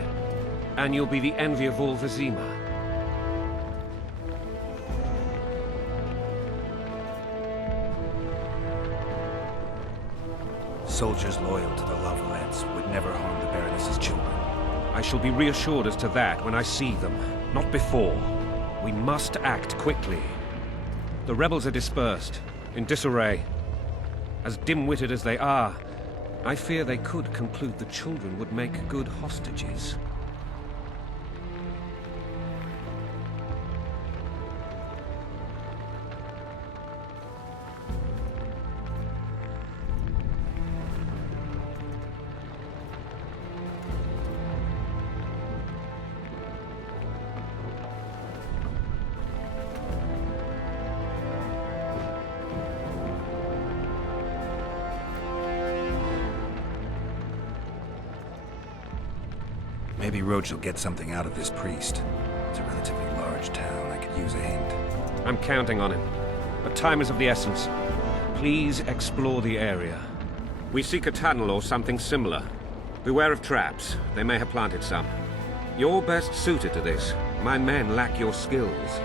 and you'll be the envy of all Vizima. Soldiers loyal to the Lavalettes would never harm the Baroness's children. I shall be reassured as to that when I see them, not before. We must act quickly. The rebels are dispersed, in disarray. As dim-witted as they are, I fear they could conclude the children would make good hostages. Maybe Roach will get something out of this priest. It's a relatively large town. I could use a hint. I'm counting on him. But time is of the essence. Please explore the area. We seek a tunnel or something similar. Beware of traps. They may have planted some. You're best suited to this. My men lack your skills.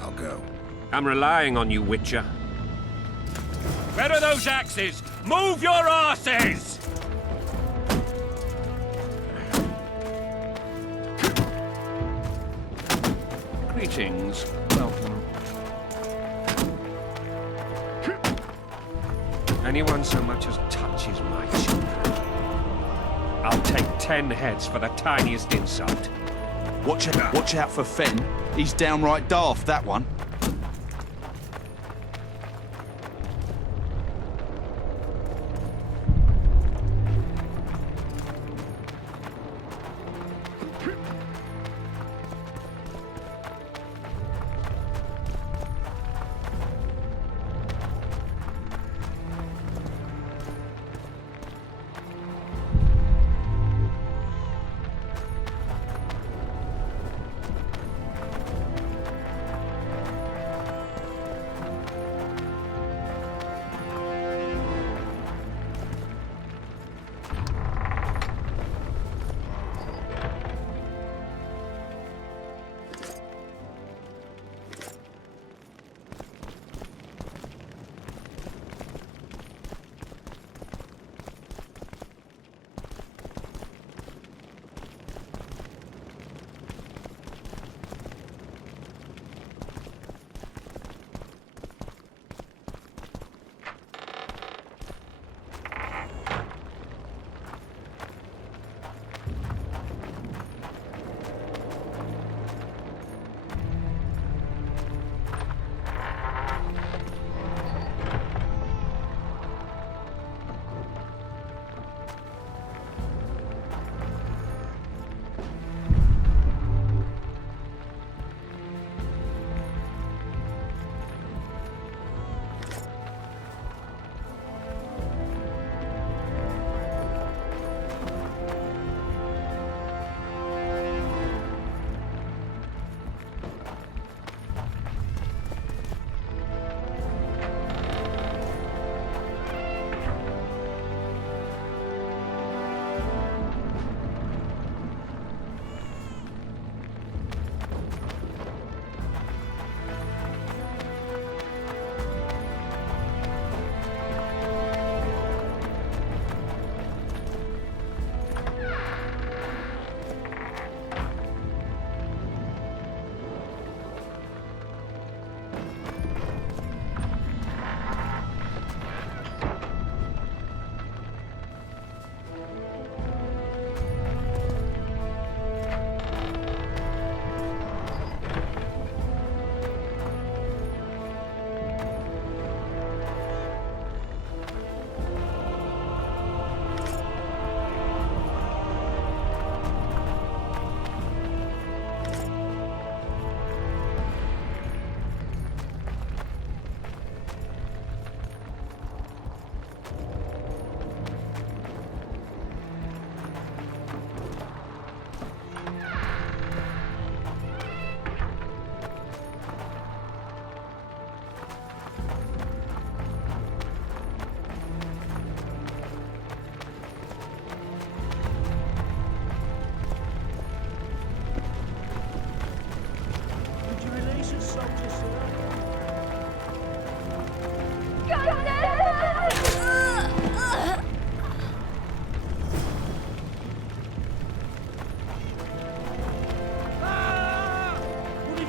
I'll go. I'm relying on you, Witcher. Where are those axes? Move your asses! Greetings. Welcome. Anyone so much as touches my children, I'll take 10 heads for the tiniest insult. Watch out for Fen. He's downright daft, that one.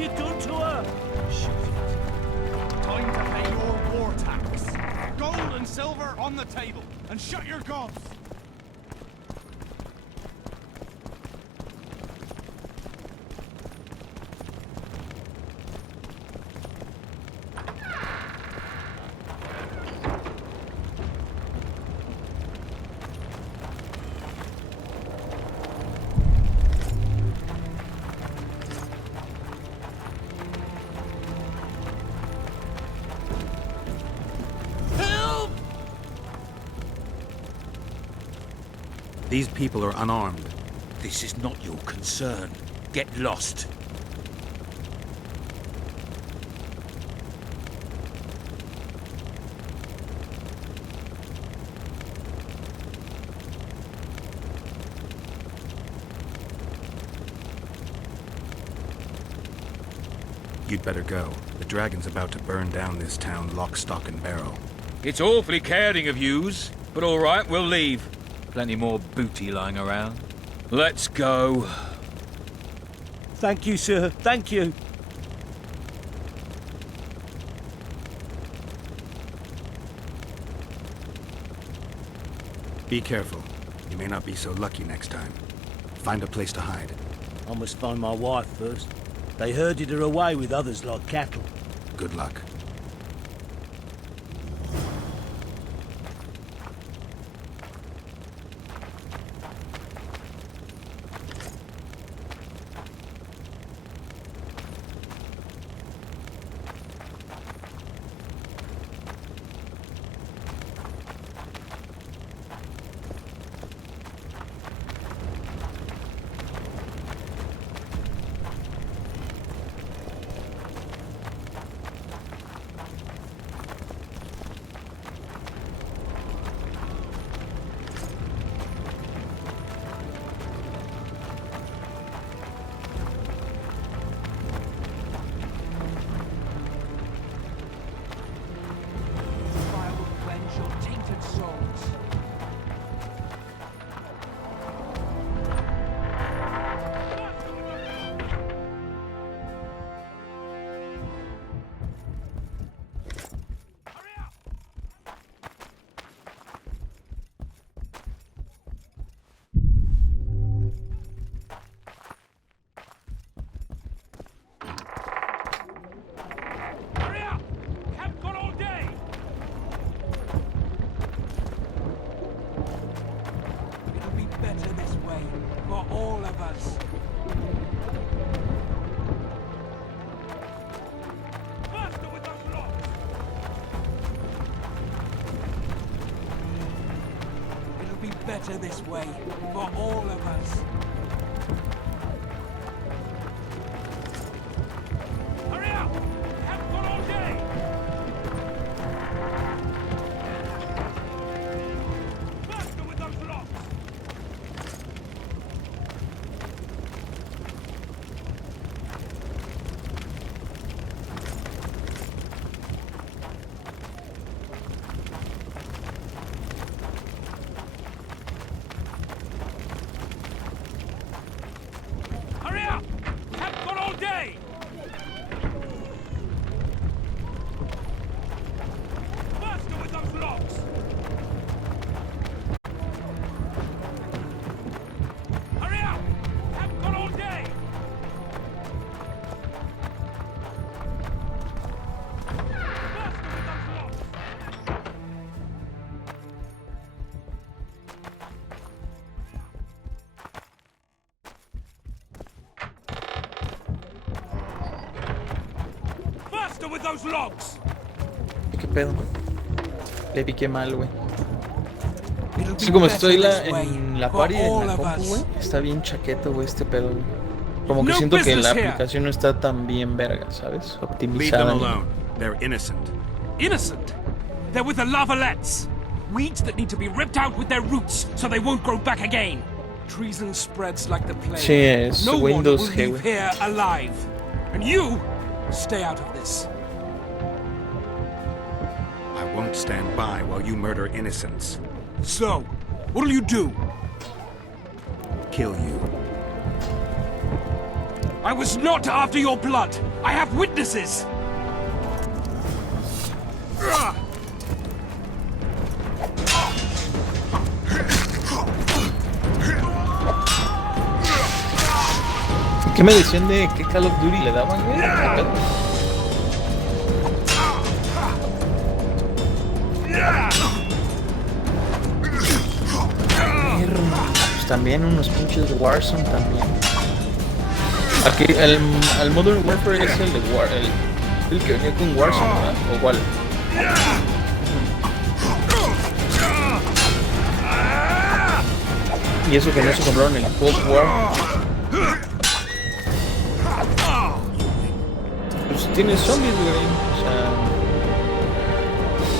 you've done to her? Time to pay your war tax. Gold and silver on the table. And shut your gods. These people are unarmed. This is not your concern. Get lost. You'd better go. The dragon's about to burn down this town lock, stock, and barrel. It's awfully caring of yous, but all right, we'll leave. Plenty more booty lying around. Let's go. Thank you, sir. Thank you. Be careful. You may not be so lucky next time. Find a place to hide. I must find my wife first. They herded her away with others like cattle. Good luck. Better this way, for all of us. Hurry up! Haven't got all day! Faster with those locks! Hurry up! Haven't got all day! Faster with those locks! Hurry up! Haven't got all day! Faster with those locks! Faster with those logs! ¿Qué pedo? Le piqué mal, güey. Sí, como estoy en la party, en la compu, güey, está bien chaqueto, güey, este pedo, güey. Como que siento que la aplicación no está tan bien verga, ¿sabes? Optimizada. Leave them alone. They're innocent. Innocent? They're with the Lavalettes. Weeds that need to be ripped out with their roots so they won't grow back again. Treason spreads like the plague. Sí, es no Windows one will G, leave güey. here alive. And you, stay out of this. I won't stand by while you murder innocents. So, what'll you do? Kill you. I was not after your blood. I have witnesses. ¿Qué me decían de qué Call of Duty le daban, güey? Acá. Pues también unos pinches Warzone también. Aquí el Modern Warfare es el de el que venía con Warzone, ¿verdad? O igual. Y eso que no se compraron el Cold War. Pues tiene zombies, güey. O sea.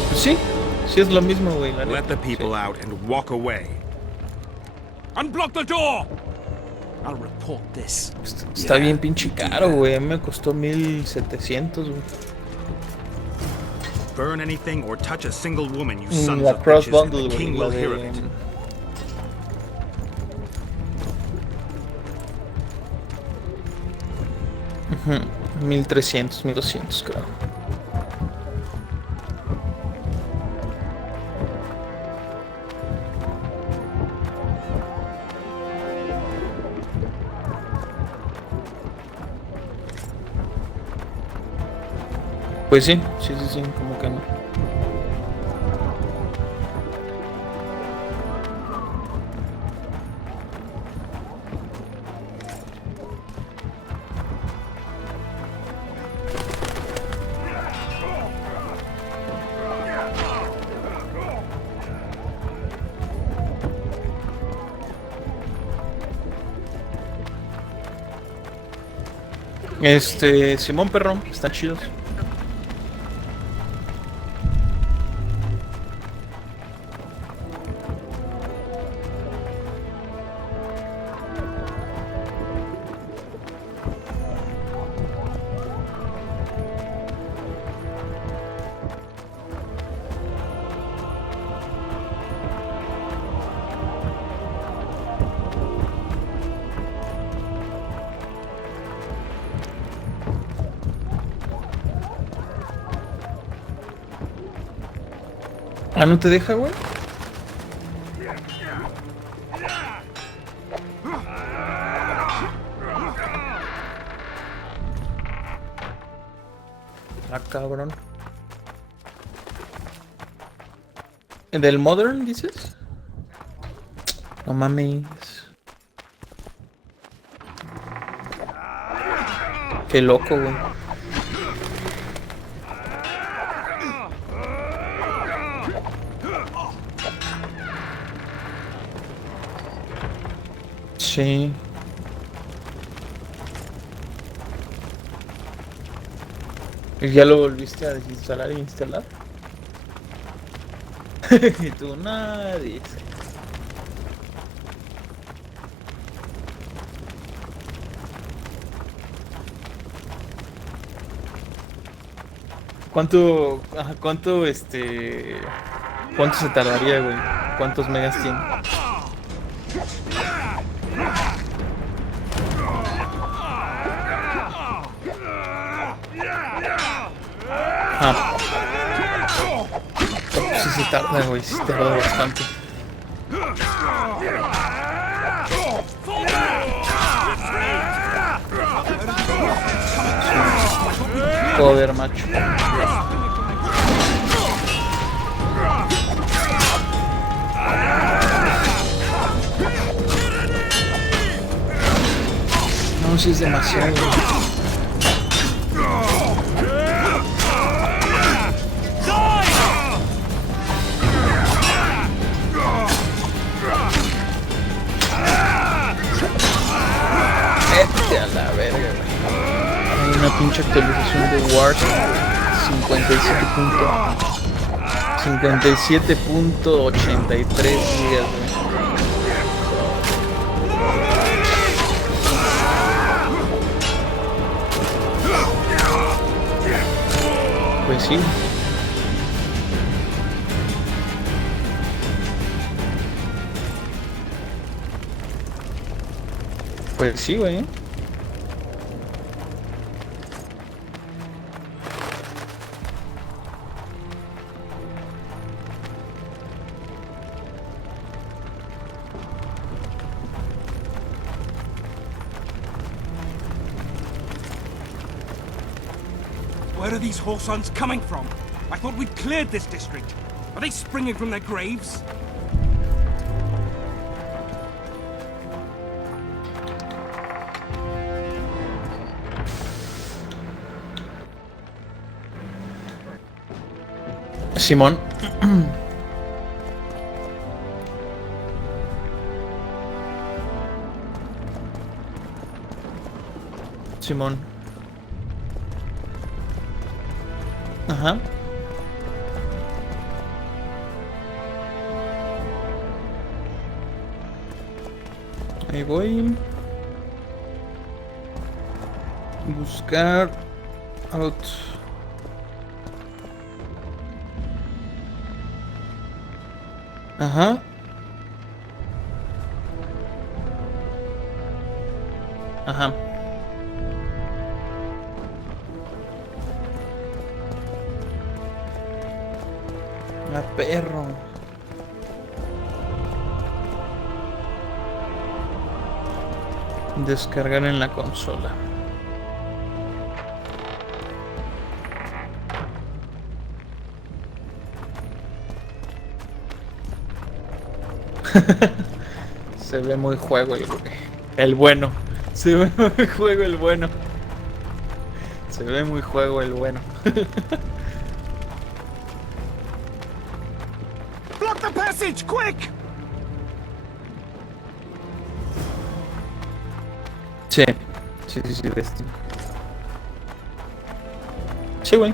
Pues sí, sí es lo mismo, güey. Let the people out and walk away. Unblock the door. I'll report this. Está bien pinche caro, güey. Me costó 1700, güey. Burn anything or touch a single woman, you sons La of cross bitches, and bundle, the king güey. will La hear of de. it. 1300, 1200, creo. Pues sí, como que no. Simón Perrón, están chidos. Ah, ¿no te deja, güey? Ah, cabrón. ¿Del Modern, dices? No mames. Qué loco, güey. Sí. ¿Ya lo volviste a desinstalar e instalar? Y tú, nadie. ¿Cuánto se tardaría, güey? ¿Cuántos megas tiene? Ah. Sí se tarda, güey, sí se tarda bastante. Joder, macho. No, sí es demasiado, güey. A la verga, güey. Hay una pinche actualización de Warzone 57.83 gigas, güey. Pues sí. Pues sí, güey. Where are these whoresons coming from? I thought we'd cleared this district. Are they springing from their graves? Simón. Simón. Ajá. Ahí voy. Buscar out. Ajá. Ajá. A perro. Descargar en la consola. Se ve muy juego el bueno. Se ve muy juego el bueno. Se ve muy juego el bueno. Block the passage, quick! Sí, Destiny. Sí, güey.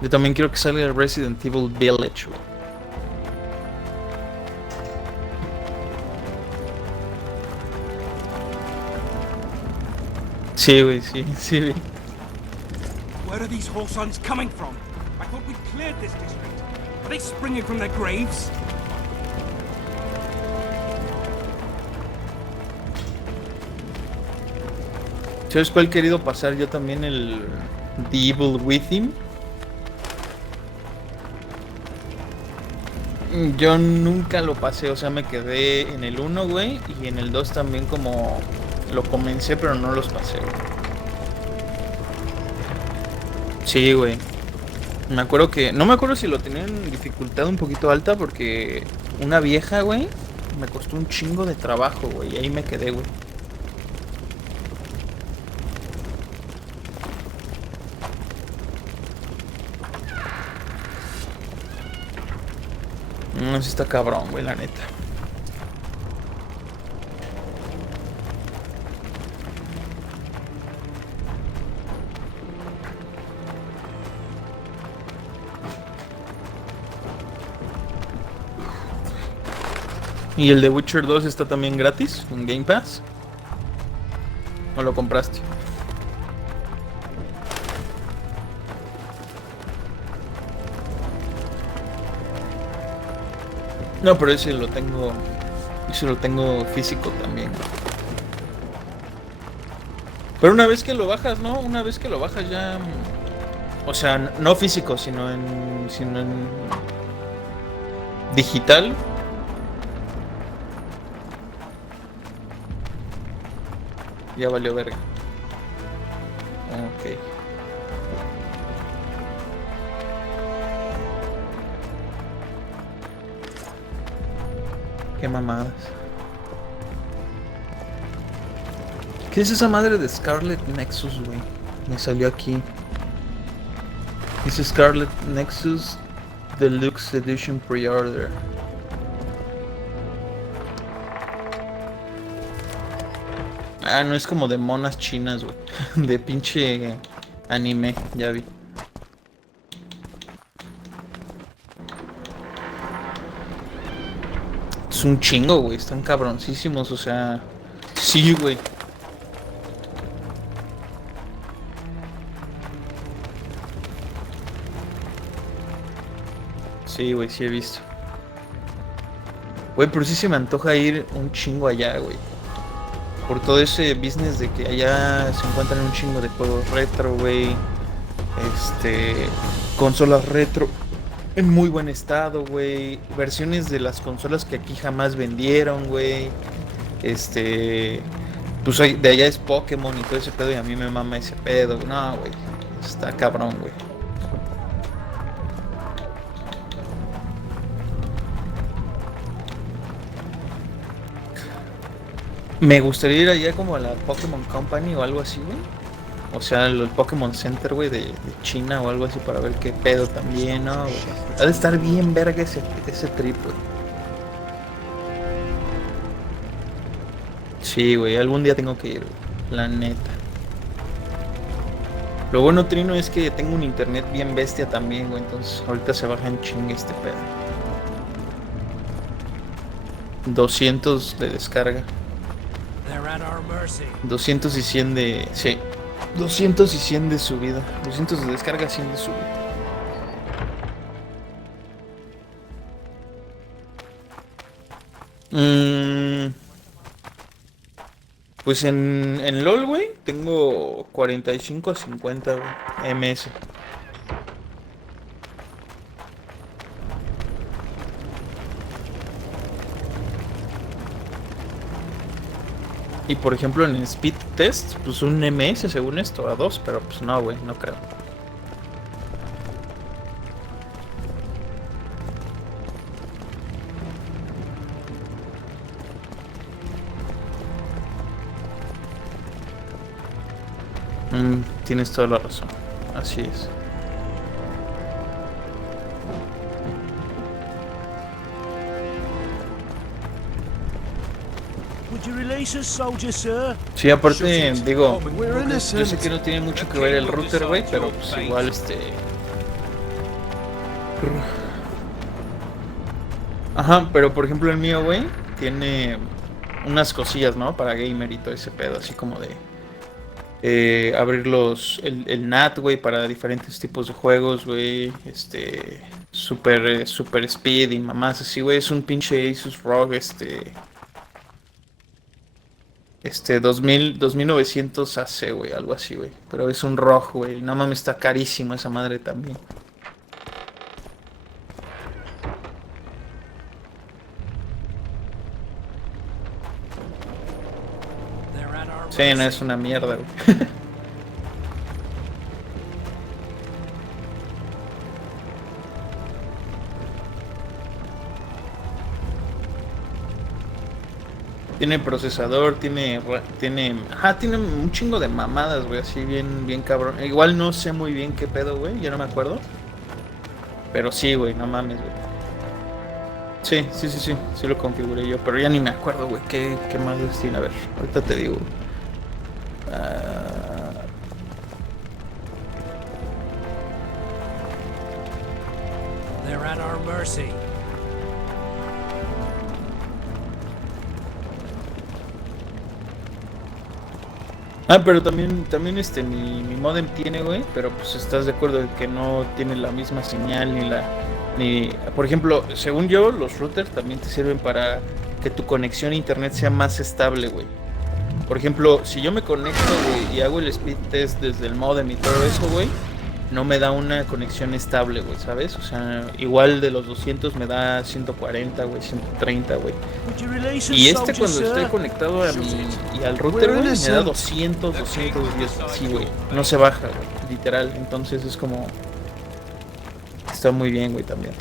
Yo también quiero que salga el Resident Evil Village, güey. Sí, güey, sí, güey. Where are these whoresons coming from? I thought we'd cleared this district. Are they springing from their graves? ¿Sabes cuál he querido pasar yo también? El The Evil Within. Yo nunca lo pasé, o sea, me quedé en el 1, güey, y en el 2 también como lo comencé, pero no los pasé, güey. Sí, güey. Me acuerdo que... No me acuerdo si lo tenía en dificultad un poquito alta porque una vieja, güey, me costó un chingo de trabajo, güey, y ahí me quedé, güey. No, sí está cabrón, güey, la neta. ¿Y el de Witcher 2 está también gratis en Game Pass? ¿O lo compraste? No, pero ese lo tengo físico también. Pero una vez que lo bajas, ¿no? Una vez que lo bajas ya... O sea, no físico, sino en digital. Ya valió verga. Ok. Qué mamadas. ¿Qué es esa madre de Scarlet Nexus, güey? Me salió aquí. Dice Scarlet Nexus Deluxe Edition Pre-Order. Ah, no es como de monas chinas, güey. De pinche anime, ya vi. Es un chingo, güey. Están cabroncísimos, o sea... Sí, güey. Sí, güey, sí he visto. Güey, pero sí se me antoja ir un chingo allá, güey. Por todo ese business de que allá se encuentran un chingo de juegos retro, güey. Consolas retro. en muy buen estado, güey. Versiones de las consolas que aquí jamás vendieron, güey. Pues de allá es Pokémon y todo ese pedo y a mí me mama ese pedo. No, güey. Está cabrón, güey. Me gustaría ir allá como a la Pokémon Company o algo así, güey. O sea, el Pokémon Center, güey, de China o algo así para ver qué pedo también, ¿no? Güey? Ha de estar bien verga ese trip, güey. Sí, güey, algún día tengo que ir, güey. La neta. Lo bueno, Trino, es que tengo un internet bien bestia también, güey. Entonces ahorita se baja en chingue este pedo. 200 de descarga. 200 y 100 de... Sí. 200 y 100 de subida. 200 de descarga, 100 de subida. Pues en LOL, güey, tengo 45 a 50, güey, MS. Y por ejemplo en el speed test, pues un MS según esto, a 2, pero pues no, güey, no creo. Tienes toda la razón, así es. Sí, aparte, digo, yo sé que no tiene mucho que ver el router, güey, pero pues igual Ajá, pero por ejemplo el mío, güey, tiene unas cosillas, ¿no? Para gamer y todo ese pedo, así como de abrir el NAT, güey, para diferentes tipos de juegos, güey, super speed y mamás así, güey, es un pinche Asus ROG, 2900 AC, güey, algo así, güey. Pero es un ROG, güey. No mames, está carísimo esa madre también. Sí, no, es una mierda, güey. Tiene procesador, tiene un chingo de mamadas, güey, así bien cabrón. Igual no sé muy bien qué pedo, güey, ya no me acuerdo. Pero sí, güey, no mames, güey. Sí lo configuré yo, pero ya ni me acuerdo, güey, qué más tiene. A ver, ahorita te digo. They're at our mercy. Pero también mi modem tiene, güey, pero pues estás de acuerdo de que no tiene la misma señal ni por ejemplo, según yo, los routers también te sirven para que tu conexión a internet sea más estable, güey. Por ejemplo, si yo me conecto, güey, y hago el speed test desde el modem y todo eso, güey, no me da una conexión estable, güey, ¿sabes? O sea, igual de los 200 me da 140, güey, 130, güey. Y cuando estoy conectado a y al router, güey, me da 200, 210, sí, güey. No se baja, güey, literal. Entonces es como... Está muy bien, güey, también.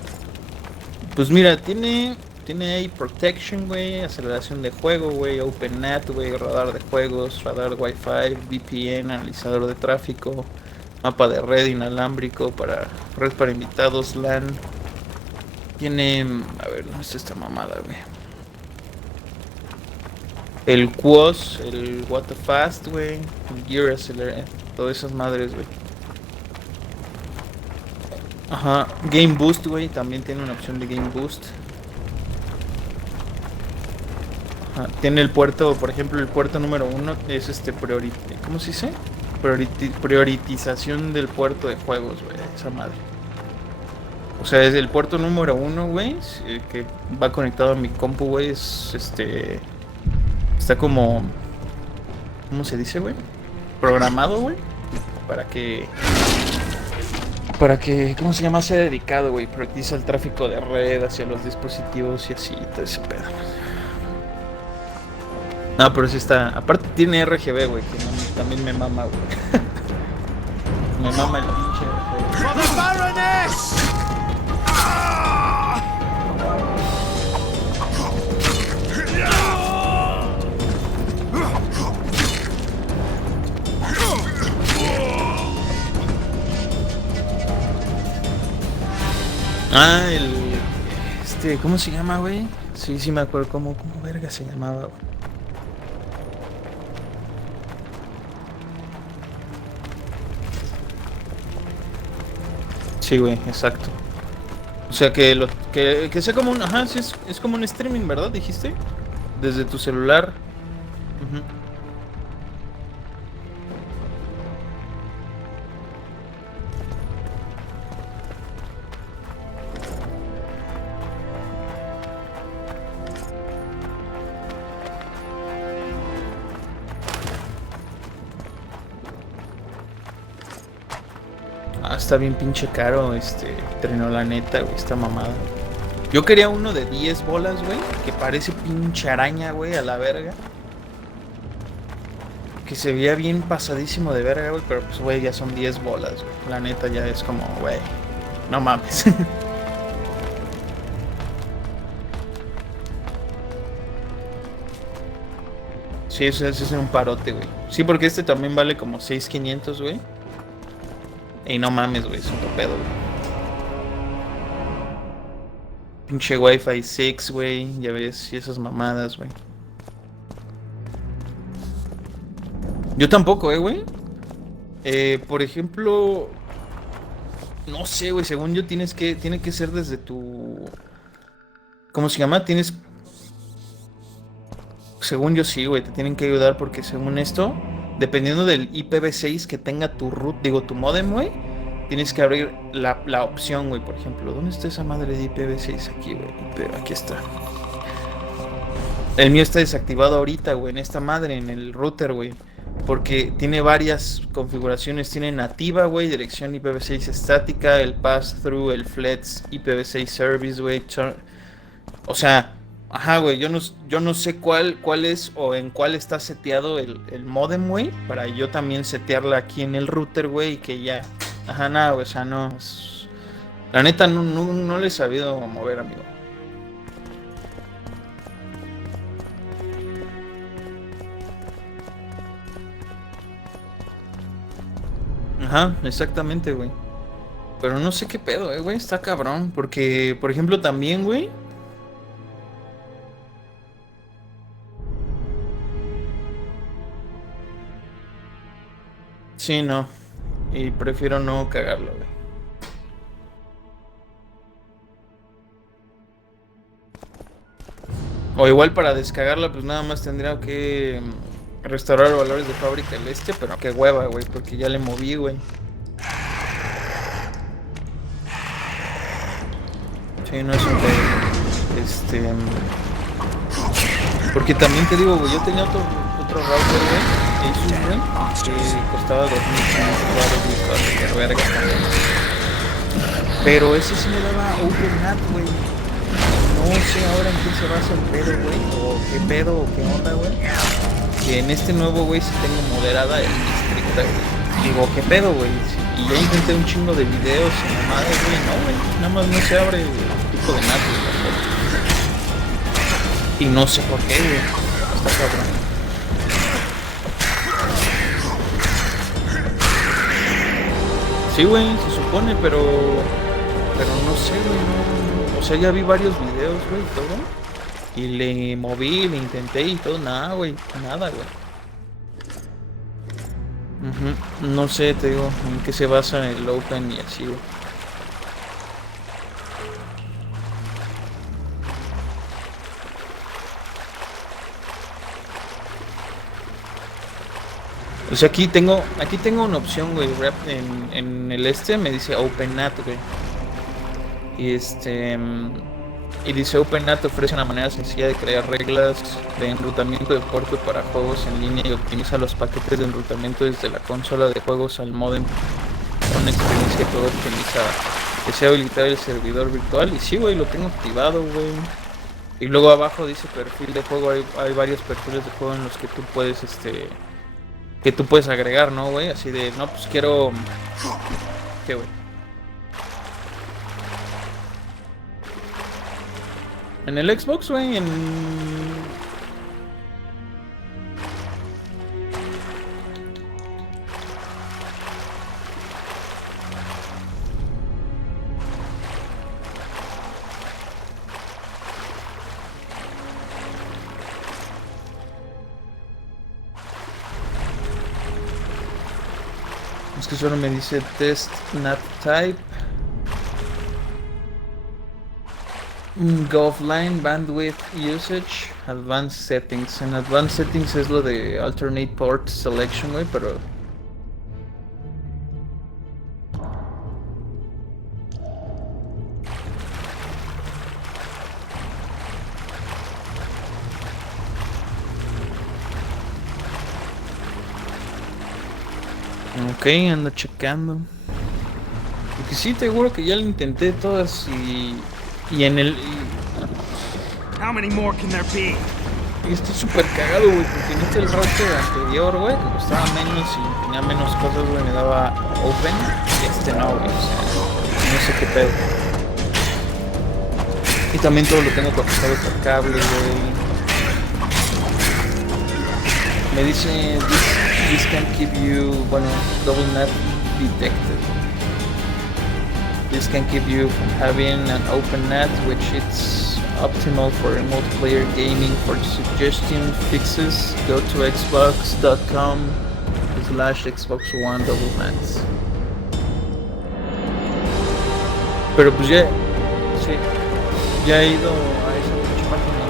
Pues mira, tiene ahí protection, güey, aceleración de juego, güey, OpenNAT, güey, radar de juegos, radar Wi-Fi, VPN, analizador de tráfico, mapa de red inalámbrico red para invitados, LAN. Tiene, a ver, ¿dónde está esta mamada, güey? El QoS, el What the Fast, güey, el Gear Accelerator, todas esas madres, güey. Ajá, Game Boost, güey, también tiene una opción de Game Boost. Ajá, tiene el puerto, por ejemplo, el puerto número 1 es ¿cómo se dice? Prioritización del puerto de juegos, güey, esa madre. O sea, es el puerto número 1, güey, que va conectado a mi compu, güey, está como, ¿cómo se dice, güey? Programado, güey, para que para que, ¿cómo se llama? Sea dedicado, güey. Prioriza el tráfico de red hacia los dispositivos y así, todo ese pedo. No, pero sí está. Aparte tiene RGB, güey, que también me mama, güey. Me mama el pinche RGB. ¡For the Baroness! Ah, ¿cómo se llama, güey? Sí me acuerdo cómo verga se llamaba, güey. Sí, güey, exacto. O sea que sea como un, ajá, sí es como un streaming, ¿verdad? Dijiste. Desde tu celular. Ujú. Está bien pinche caro Trino, la neta, güey, esta mamada. Yo quería uno de 10 bolas, güey, que parece pinche araña, güey, a la verga. Que se veía bien pasadísimo de verga, güey, pero pues, güey, ya son 10 bolas, güey. La neta ya es como, güey, no mames. Sí, eso es un parote, güey. Sí, porque este también vale como 6,500, güey. Y no mames, güey, es otro pedo, güey. Pinche Wi-Fi 6, güey, ya ves, y esas mamadas, güey. Yo tampoco, güey. Por ejemplo, no sé, güey, según yo tiene que ser desde tu... ¿Cómo se llama? Según yo sí, güey, te tienen que ayudar porque según esto... Dependiendo del IPv6 que tenga tu tu modem, güey, tienes que abrir la opción, güey, por ejemplo. ¿Dónde está esa madre de IPv6? Aquí, güey. Aquí está. El mío está desactivado ahorita, güey, en esta madre, en el router, güey. Porque tiene varias configuraciones. Tiene nativa, güey, dirección IPv6 estática, el pass-through, el flex IPv6 service, güey. O sea... Ajá, güey, yo no sé cuál es o en cuál está seteado el modem, güey, para yo también setearla aquí en el router, güey, y que ya... Ajá, nada, güey, o sea, no... La neta, no le he sabido mover, amigo. Ajá, exactamente, güey. Pero no sé qué pedo, güey, está cabrón, porque, por ejemplo, también, güey... Sí, no. Y prefiero no cagarlo, güey. O igual para descagarla, pues nada más tendría que restaurar valores de fábrica el pero qué hueva, güey, porque ya le moví, güey. Sí, no es un pedo. Porque también te digo, güey, yo tenía otro router, güey. Asus, güey, que costaba 2,500 de verga también. Pero ese sí me daba OpenNAT, güey. No sé ahora en qué se basa el pedo, güey. O qué pedo, o qué onda, güey. Que en este nuevo, güey, sí tengo moderada y estricta, güey. Digo, qué pedo, güey. Y ya intenté un chingo de videos y mamadas, güey. No, güey. Nada más no se abre el tipo de NAT, güey. Y no sé por qué, güey. Está cabrón. Sí, güey, se supone, pero no sé, güey, no. O sea, ya vi varios videos, güey, y todo. Y le moví, le intenté y todo, nada, güey, nada, güey. No sé, te digo, en qué se basa el Open y así, güey. O sea, aquí tengo una opción, güey, en el me dice OpenNAT, güey. Y dice OpenNAT ofrece una manera sencilla de crear reglas de enrutamiento de puerto para juegos en línea y optimiza los paquetes de enrutamiento desde la consola de juegos al modem una experiencia y todo optimizada. Desea habilitar el servidor virtual y sí, güey, lo tengo activado, güey. Y luego abajo dice perfil de juego, hay varios perfiles de juego en los que tú puedes, que tú puedes agregar, ¿no, güey? Así de, no, pues quiero... ¿Qué, güey? En el Xbox, güey, Es que solo me dice test nat type. Go offline, bandwidth usage, advanced settings. En advanced settings es lo de alternate port selection, güey, pero... Ok, ando checando. Porque sí, te juro que ya lo intenté todas y en el... How many more can there be? Y estoy súper cagado, güey, porque en este el roster anterior, güey, que costaba menos y tenía menos cosas, güey, me daba open. Y este no, güey, o sea, no sé qué pedo. Y también todo lo tengo conectado por cable, güey. Me dice, this can keep you, bueno, double net detected. This can keep you from having an open net, which it's optimal for remote player gaming. For suggestion fixes, go to xbox.com/Xbox One double nets. Pero pues ya, sí, ya he ido a esa pinche página, ¿no?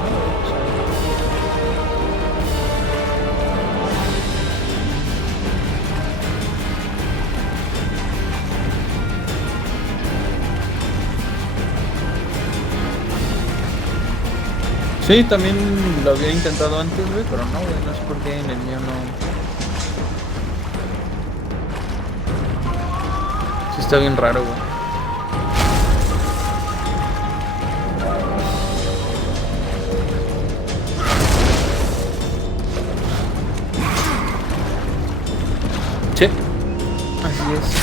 O sea, sí, también lo había intentado antes, güey, pero no, güey, no sé por qué en el mío no. Sí está bien raro, güey. Sí, así es.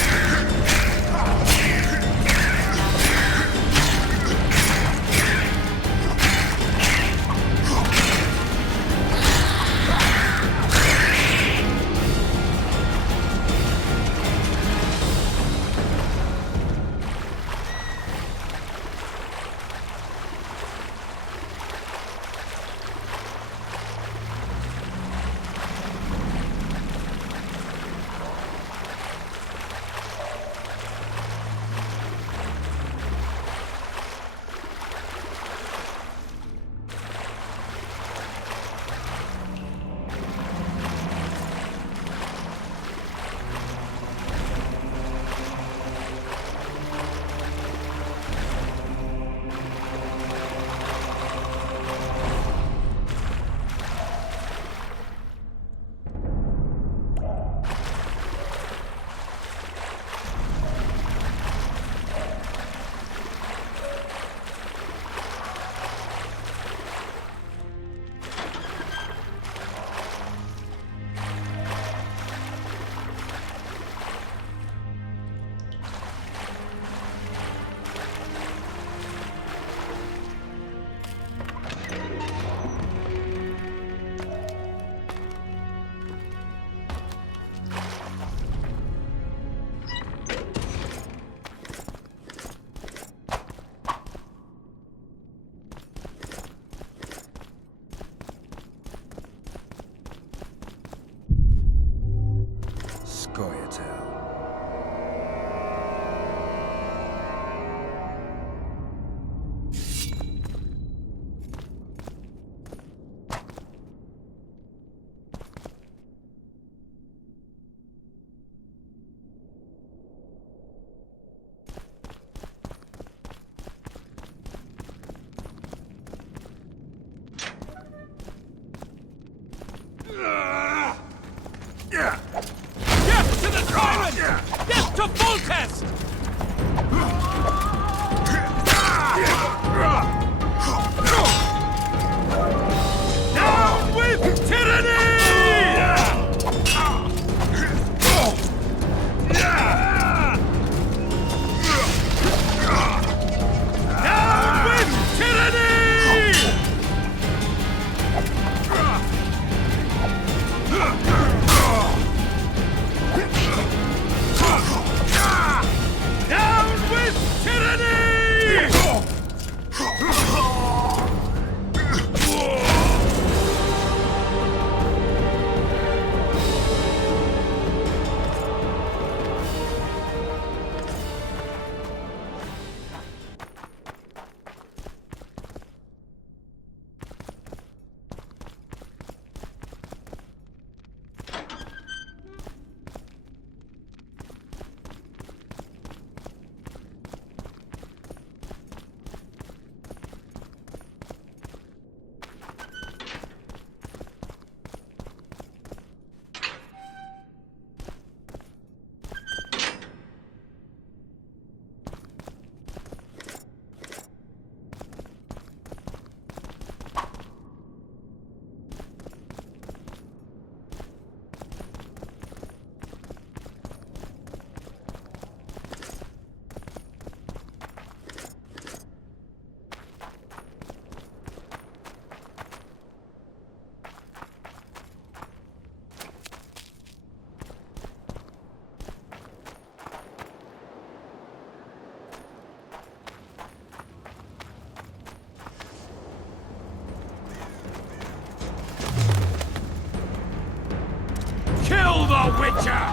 Witcher!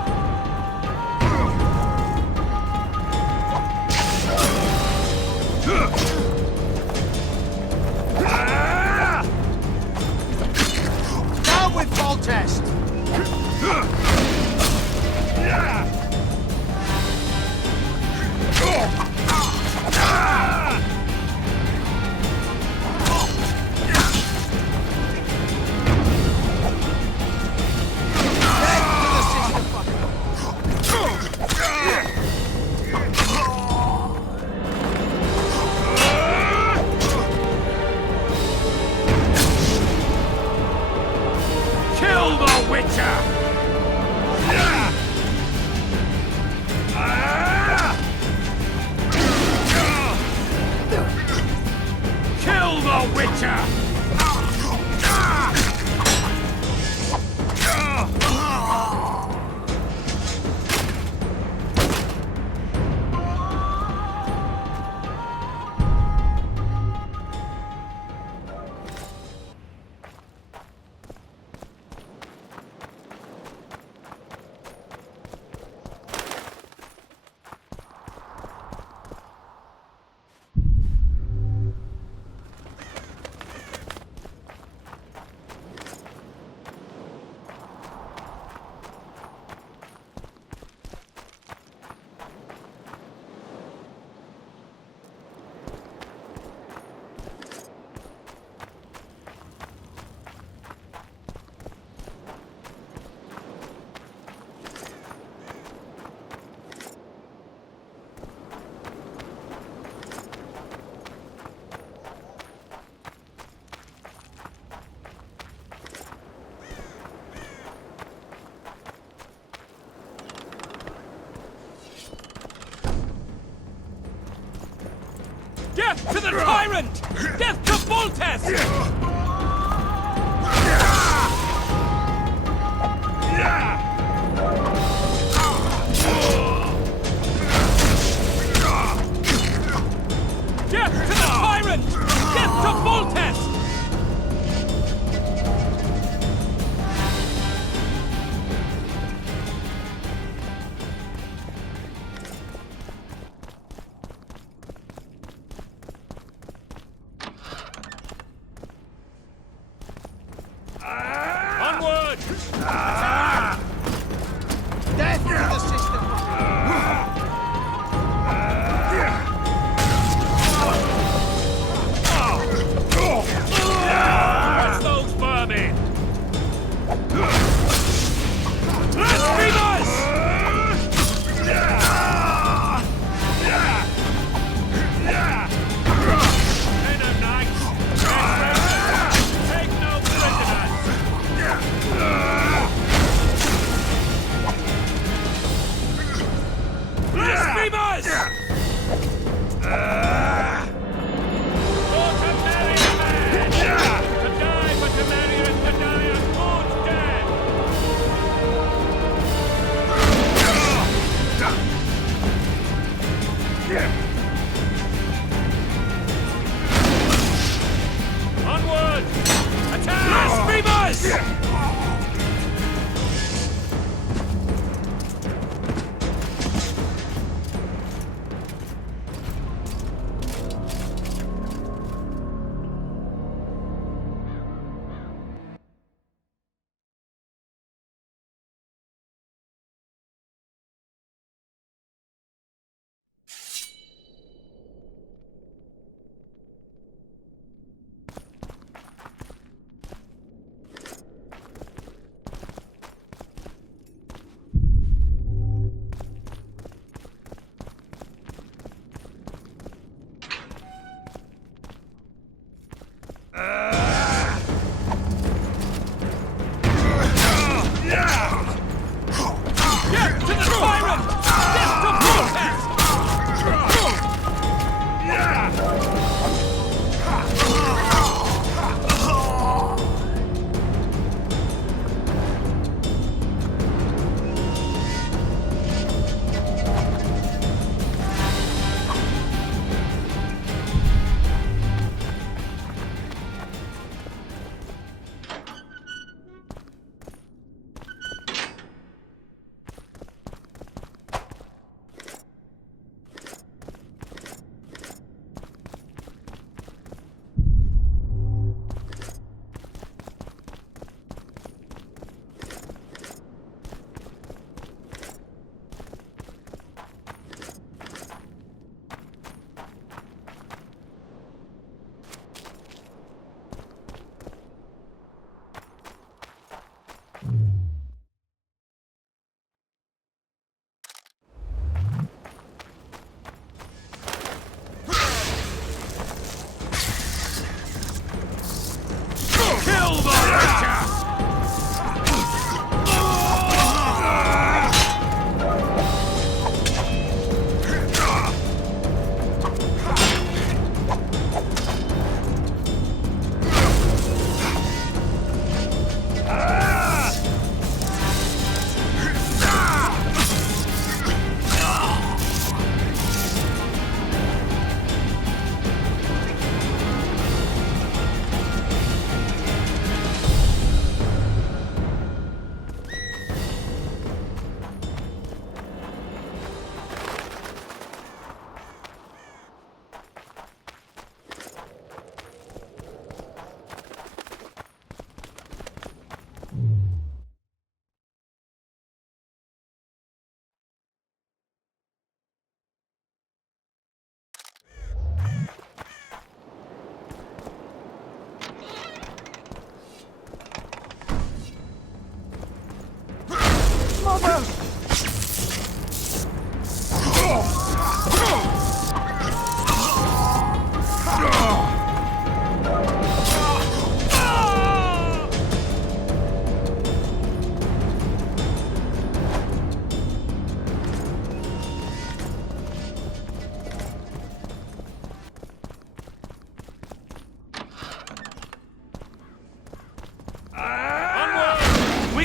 Down with Voltest! Kill the Witcher! Kill the Witcher! Death to the tyrant! Death to Voltest! Death to the tyrant! Death to Voltest! Onward! Death to the system! Watch those vermin! Blasphemers! Take no prisoners! Blasphemers! For to marry a man! To die but to marry is to die a good death! Onward! Attack! Blasphemers!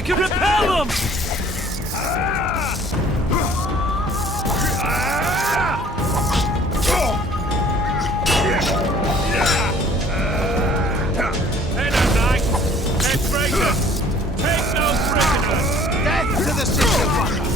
can repel them! Hello, knights! They're traitors! Take no prisoners! Death to the sister brother!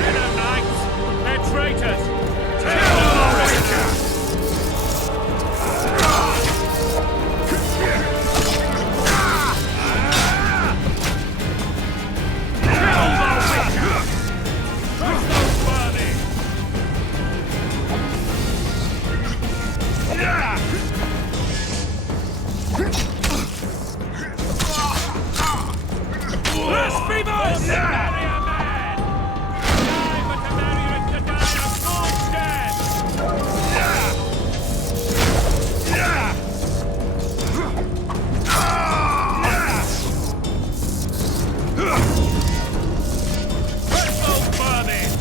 Hello, knights! They're traitors! Take no prisoners! Blasphemers! Marry a man! Die, but to marry is to die a fool's death! Crystal burning!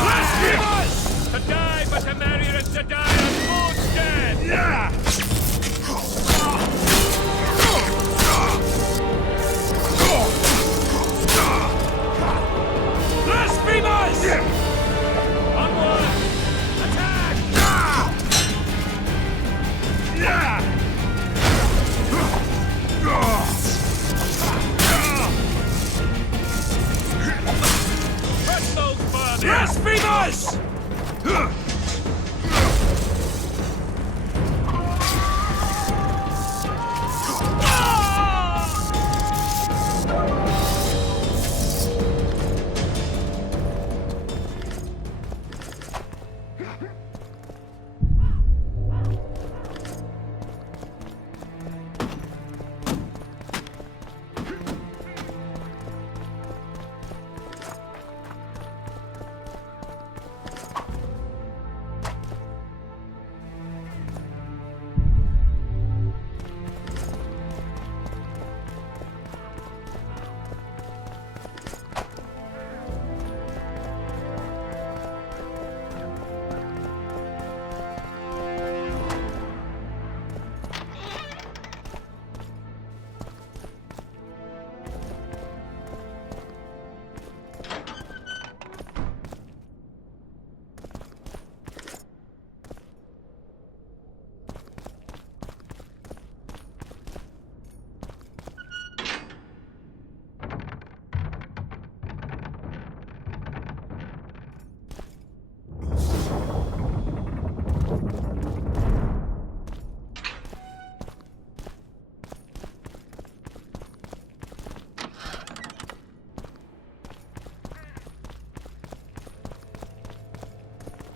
Blasphemers! To die, but to marry is to die a fool's death! Blasphemers! Onward! Attack! Crystal burning! Blasphemers!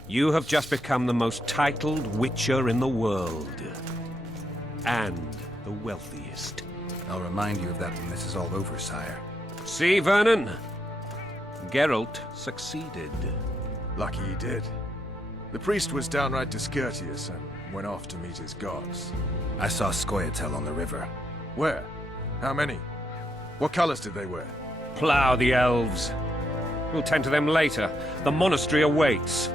You have just become the most titled witcher in the world. And the wealthiest. I'll remind you of that when this is all over, sire. See, Vernon? Geralt succeeded. Lucky he did. The priest was downright discourteous and went off to meet his gods. I saw Scoia'tael on the river. Where? How many? What colors did they wear? Plough the elves. We'll tend to them later. The monastery awaits.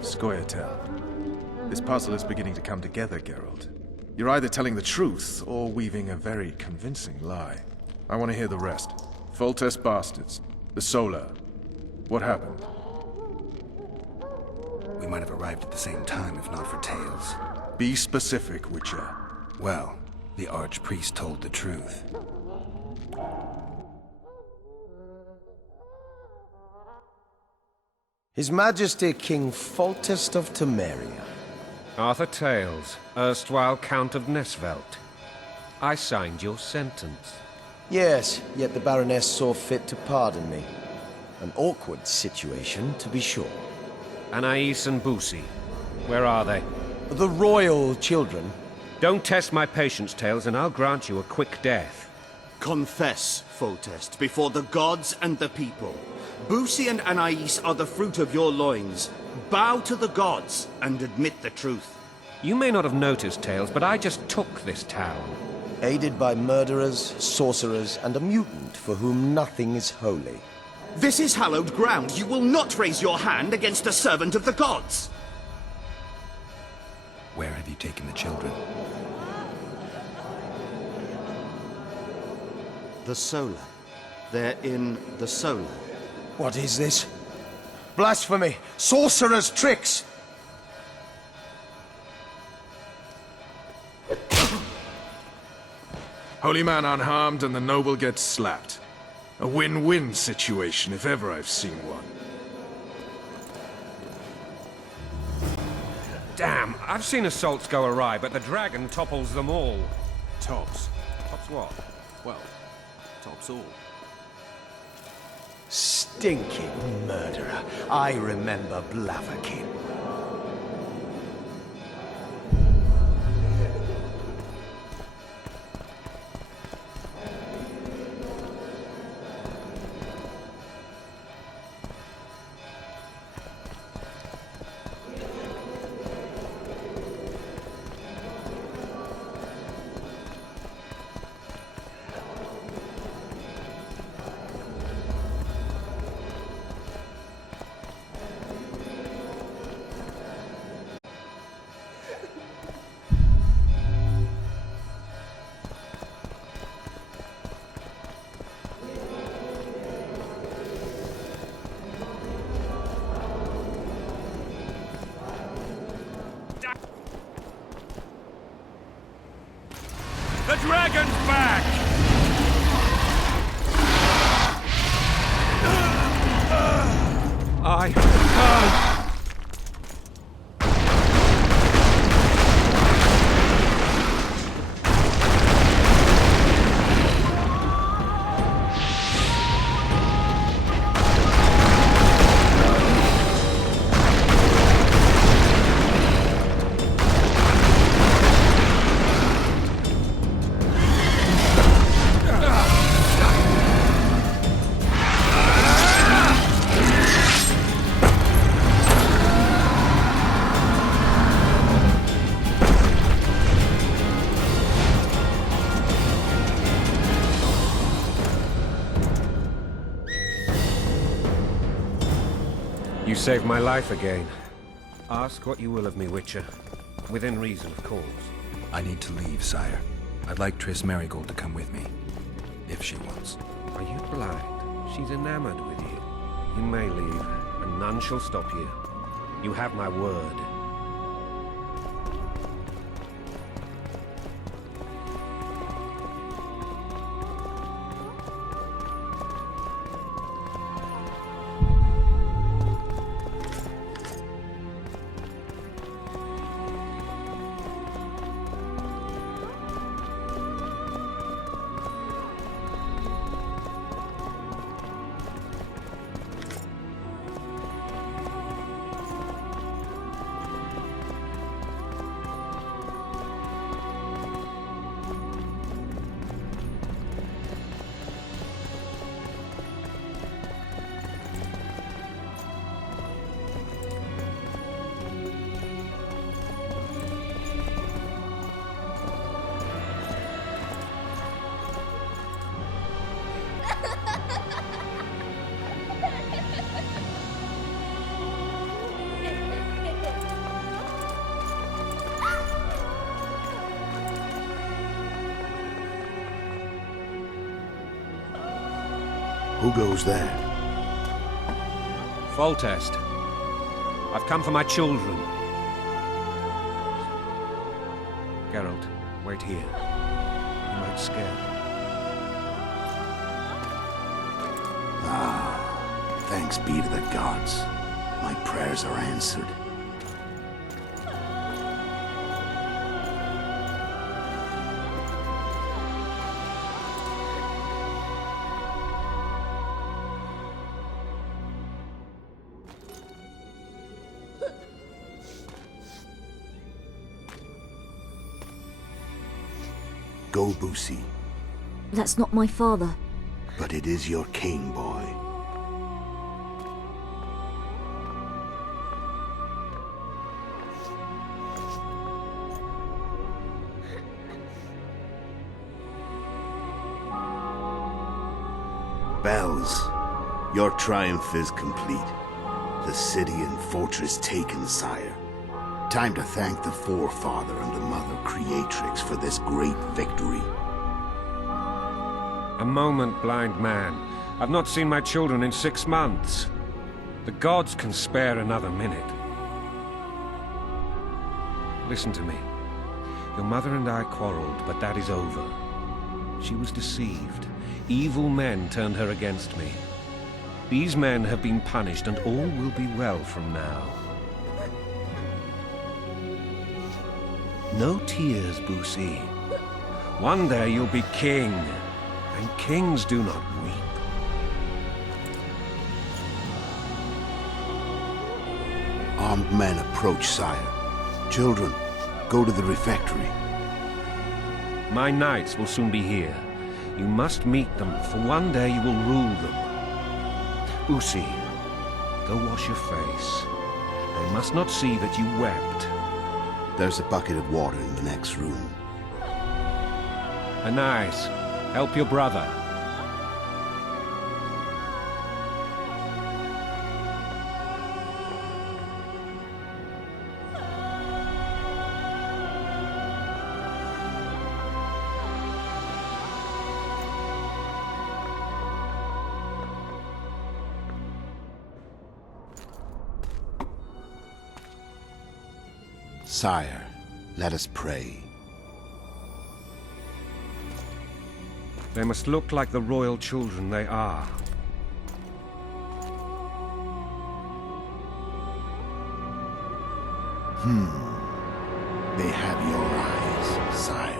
Scoia'tael. This puzzle is beginning to come together, Geralt. You're either telling the truth or weaving a very convincing lie. I want to hear the rest. Foltest bastards. The Solar. What happened? We might have arrived at the same time if not for tales. Be specific, Witcher. Well, the Archpriest told the truth. His Majesty King Foltest of Temeria. Arthur Tales, erstwhile Count of Nesvelt. I signed your sentence. Yes, yet the Baroness saw fit to pardon me. An awkward situation, to be sure. Anais and Boosie, where are they? The royal children. Don't test my patience, Tails, and I'll grant you a quick death. Confess, Foltest, before the gods and the people. Boosie and Anais are the fruit of your loins. Bow to the gods and admit the truth. You may not have noticed, Tails, but I just took this town. Aided by murderers, sorcerers, and a mutant for whom nothing is holy. This is hallowed ground. You will not raise your hand against a servant of the gods. Where have you taken the children? The Solar. They're in the Solar. What is this? Blasphemy! Sorcerer's tricks! Holy man unharmed and the noble gets slapped. A win-win situation, if ever I've seen one. Damn, I've seen assaults go awry, but the dragon topples them all. Tops. Tops what? Well, tops all. Stinking murderer. I remember Blaviken. The dragon's back! You saved my life again. Ask what you will of me, Witcher. Within reason, of course. I need to leave, sire. I'd like Triss Merigold to come with me. If she wants. Are you blind? She's enamored with you. You may leave, and none shall stop you. You have my word. Who goes there? Foltest. I've come for my children. Geralt, wait here. You might scare them. Thanks be to the gods. My prayers are answered. go, Boosie. That's not my father. But it is your king, boy. Bells, your triumph is complete. The city and fortress taken, sire. Time to thank the forefather and the mother creatrix for this great victory. A moment, blind man. I've not seen my children in 6 months. The gods can spare another minute. Listen to me. Your mother and I quarreled, but that is over. She was deceived. Evil men turned her against me. These men have been punished, and all will be well from now. No tears, Boosie. One day you'll be king, and kings do not weep. Armed men approach, sire. Children, go to the refectory. My knights will soon be here. You must meet them, for one day you will rule them. Boosie, go wash your face. They must not see that you wept. There's a bucket of water in the next room. Anais, help your brother. Sire, let us pray. They must look like the royal children they are. They have your eyes, sire.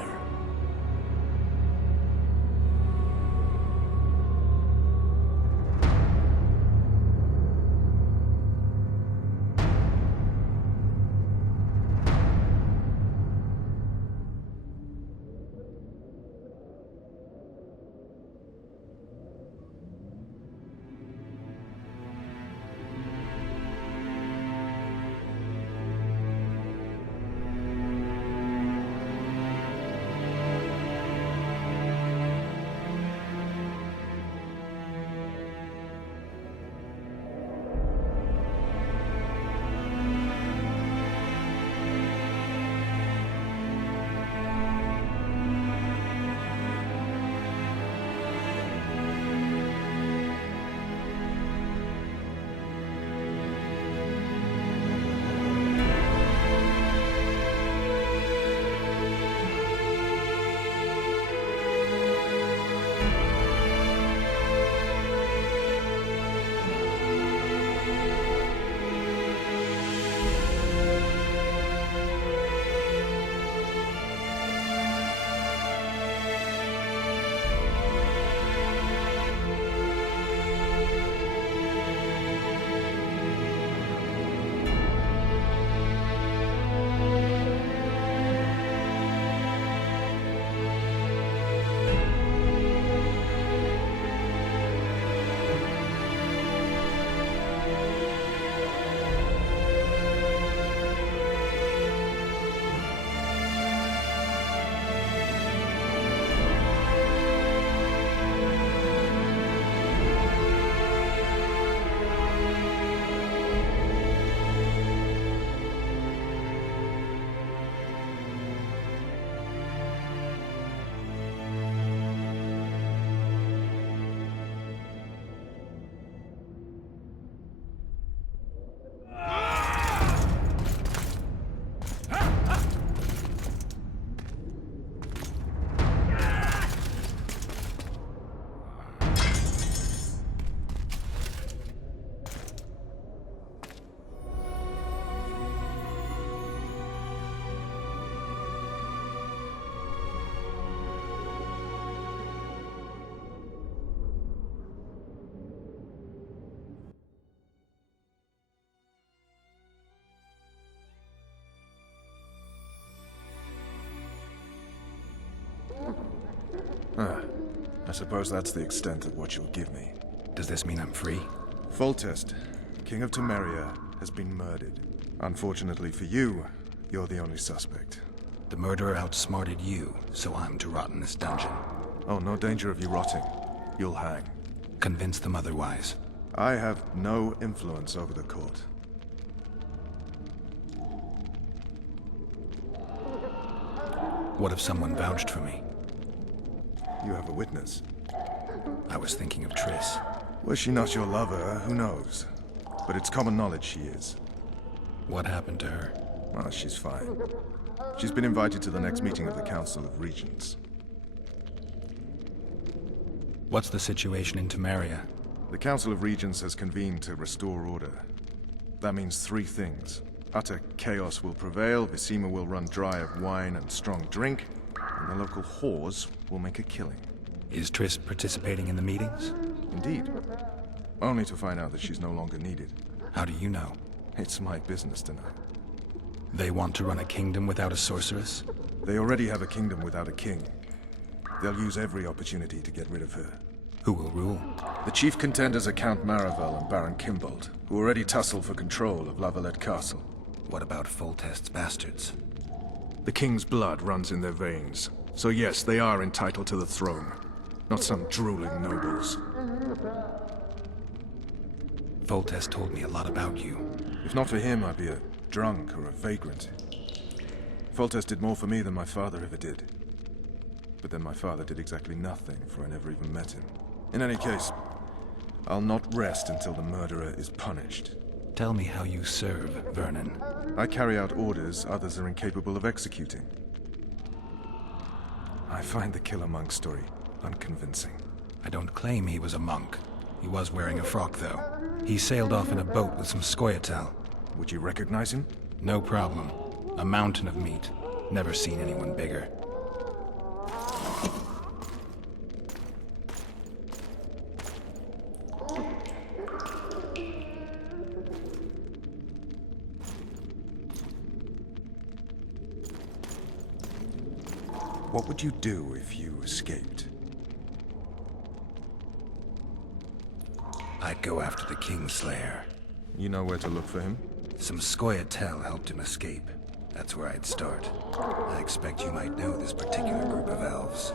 I suppose that's the extent of what you'll give me. Does this mean I'm free? Foltest, King of Temeria, has been murdered. Unfortunately for you, you're the only suspect. The murderer outsmarted you, so I'm to rot in this dungeon. Oh, no danger of you rotting. You'll hang. Convince them otherwise. I have no influence over the court. What if someone vouched for me? You have a witness. I was thinking of Triss. Was she not your lover? Who knows? But it's common knowledge she is. What happened to her? Oh, she's fine. She's been invited to the next meeting of the Council of Regents. What's the situation in Temeria? The Council of Regents has convened to restore order. That means three things. Utter chaos will prevail, Visima will run dry of wine and strong drink, and the local whores will make a killing. Is Triss participating in the meetings? Indeed. Only to find out that she's no longer needed. How do you know? It's my business to know. They want to run a kingdom without a sorceress? They already have a kingdom without a king. They'll use every opportunity to get rid of her. Who will rule? The chief contenders are Count Maravel and Baron Kimbold, who already tussle for control of La Valette Castle. What about Foltest's bastards? The king's blood runs in their veins, so yes, they are entitled to the throne. Not some drooling nobles. Foltest told me a lot about you. If not for him, I'd be a drunk or a vagrant. Foltest did more for me than my father ever did. But then my father did exactly nothing, for I never even met him. In any case, I'll not rest until the murderer is punished. Tell me how you serve, Vernon. I carry out orders others are incapable of executing. I find the Killer Monk story unconvincing. I don't claim he was a monk. He was wearing a frock, though. He sailed off in a boat with some Scoia'tael. Would you recognize him? No problem. A mountain of meat. Never seen anyone bigger. What would you do if you escaped? I'd go after the Kingslayer. You know where to look for him? Some Scoia'tael helped him escape. That's where I'd start. I expect you might know this particular group of elves.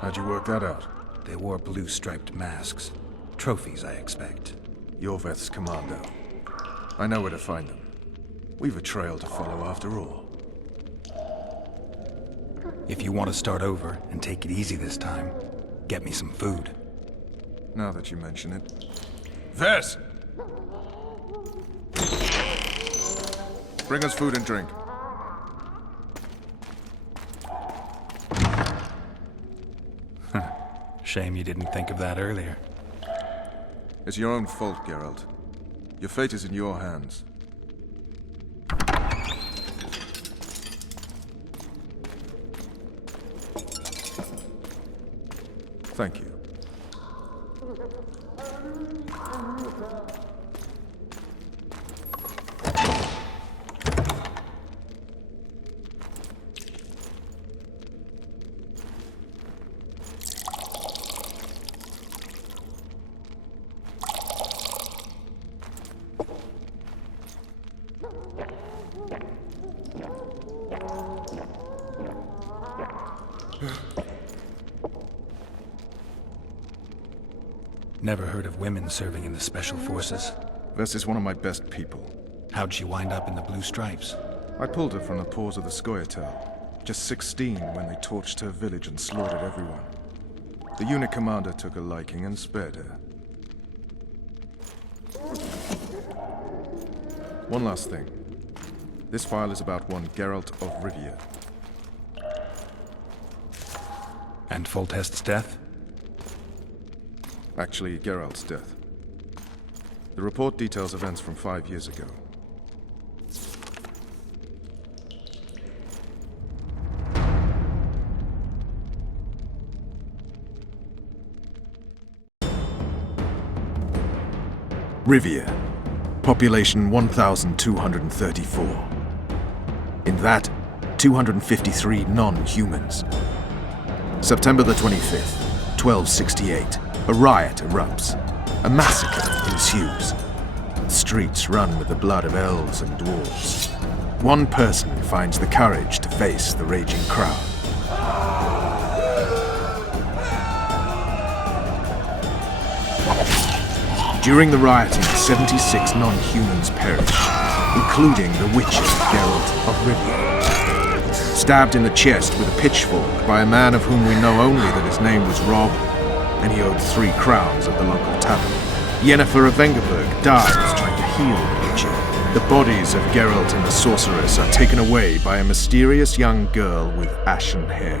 How'd you work that out? They wore blue-striped masks. Trophies, I expect. Yorveth's commando. I know where to find them. We've a trail to follow after all. If you want to start over and take it easy this time, get me some food. Now that you mention it. Vess! Bring us food and drink. Shame you didn't think of that earlier. It's your own fault, Geralt. Your fate is in your hands. Thank you. Never heard of women serving in the Special Forces. Vess is one of my best people. How'd she wind up in the Blue Stripes? I pulled her from the paws of the Scoia'tael. Just 16 when they torched her village and slaughtered everyone. The unit commander took a liking and spared her. One last thing. This file is about one Geralt of Rivia. And Foltest's death? Actually, Geralt's death. The report details events from 5 years ago. Rivia. Population 1,234. In that, 253 non-humans. September the 25th, 1268. A riot erupts. A massacre ensues. The streets run with the blood of elves and dwarves. One person finds the courage to face the raging crowd. During the rioting, 76 non-humans perish, including the Witcher, Geralt of Rivia. Stabbed in the chest with a pitchfork by a man of whom we know only that his name was Rob, and he owed 3 crowns at the local tavern. Yennefer of Vengerberg dies trying to heal the Witcher. The bodies of Geralt and the sorceress are taken away by a mysterious young girl with ashen hair.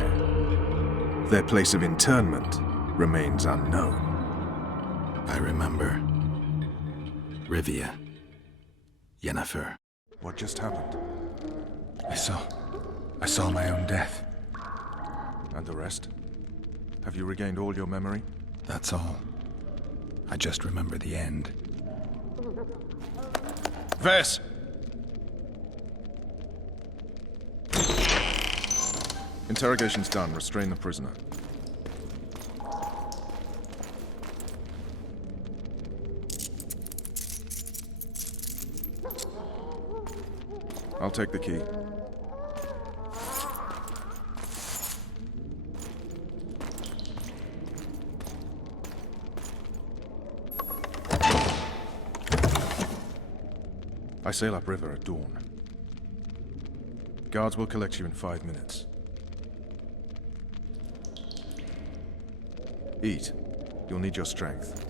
Their place of internment remains unknown. I remember. Rivia. Yennefer. What just happened? I saw my own death. And the rest? Have you regained all your memory? That's all. I just remember the end. Vess! Interrogation's done. Restrain the prisoner. I'll take the key. I sail upriver at dawn. Guards will collect you in 5 minutes. Eat. You'll need your strength.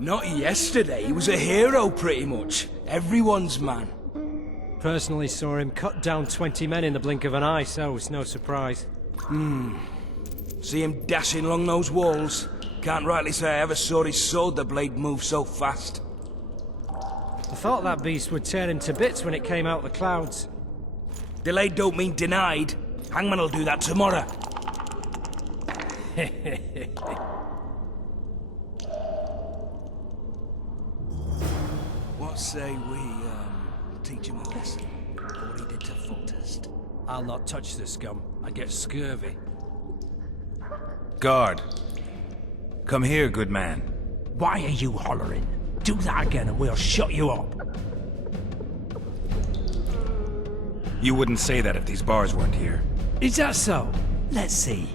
Not yesterday, he was a hero pretty much. Everyone's man. Personally saw him cut down 20 men in the blink of an eye, so it's no surprise. See him dashing along those walls. Can't rightly say I ever saw his sword the blade move so fast. I thought that beast would tear him to bits when it came out the clouds. Delayed don't mean denied. Hangman will do that tomorrow. What say we, teach him a lesson? What he did to Foltest. I'll not touch the scum. I get scurvy. Guard. Come here, good man. Why are you hollering? Do that again and we'll shut you up. You wouldn't say that if these bars weren't here. Is that so? Let's see.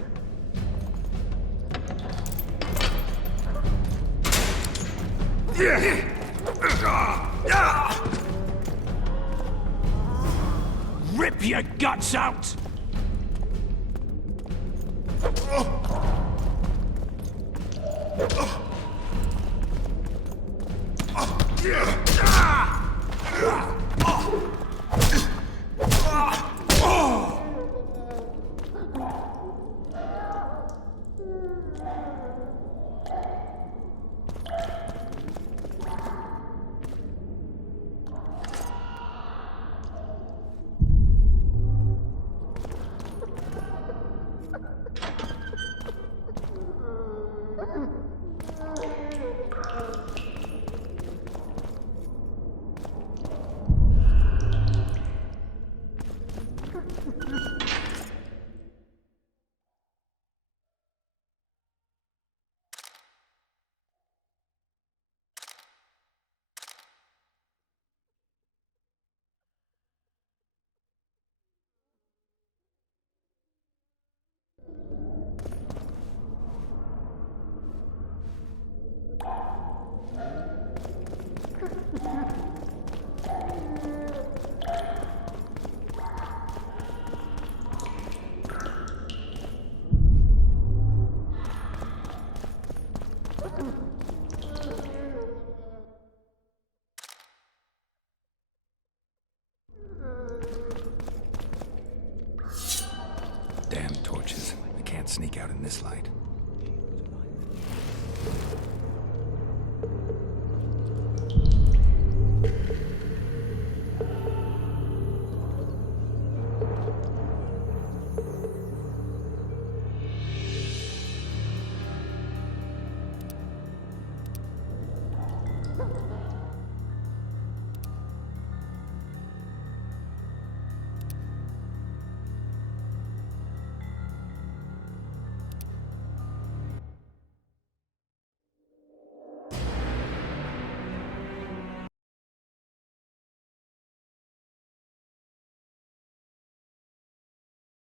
Rip your guts out! sneak out in this light.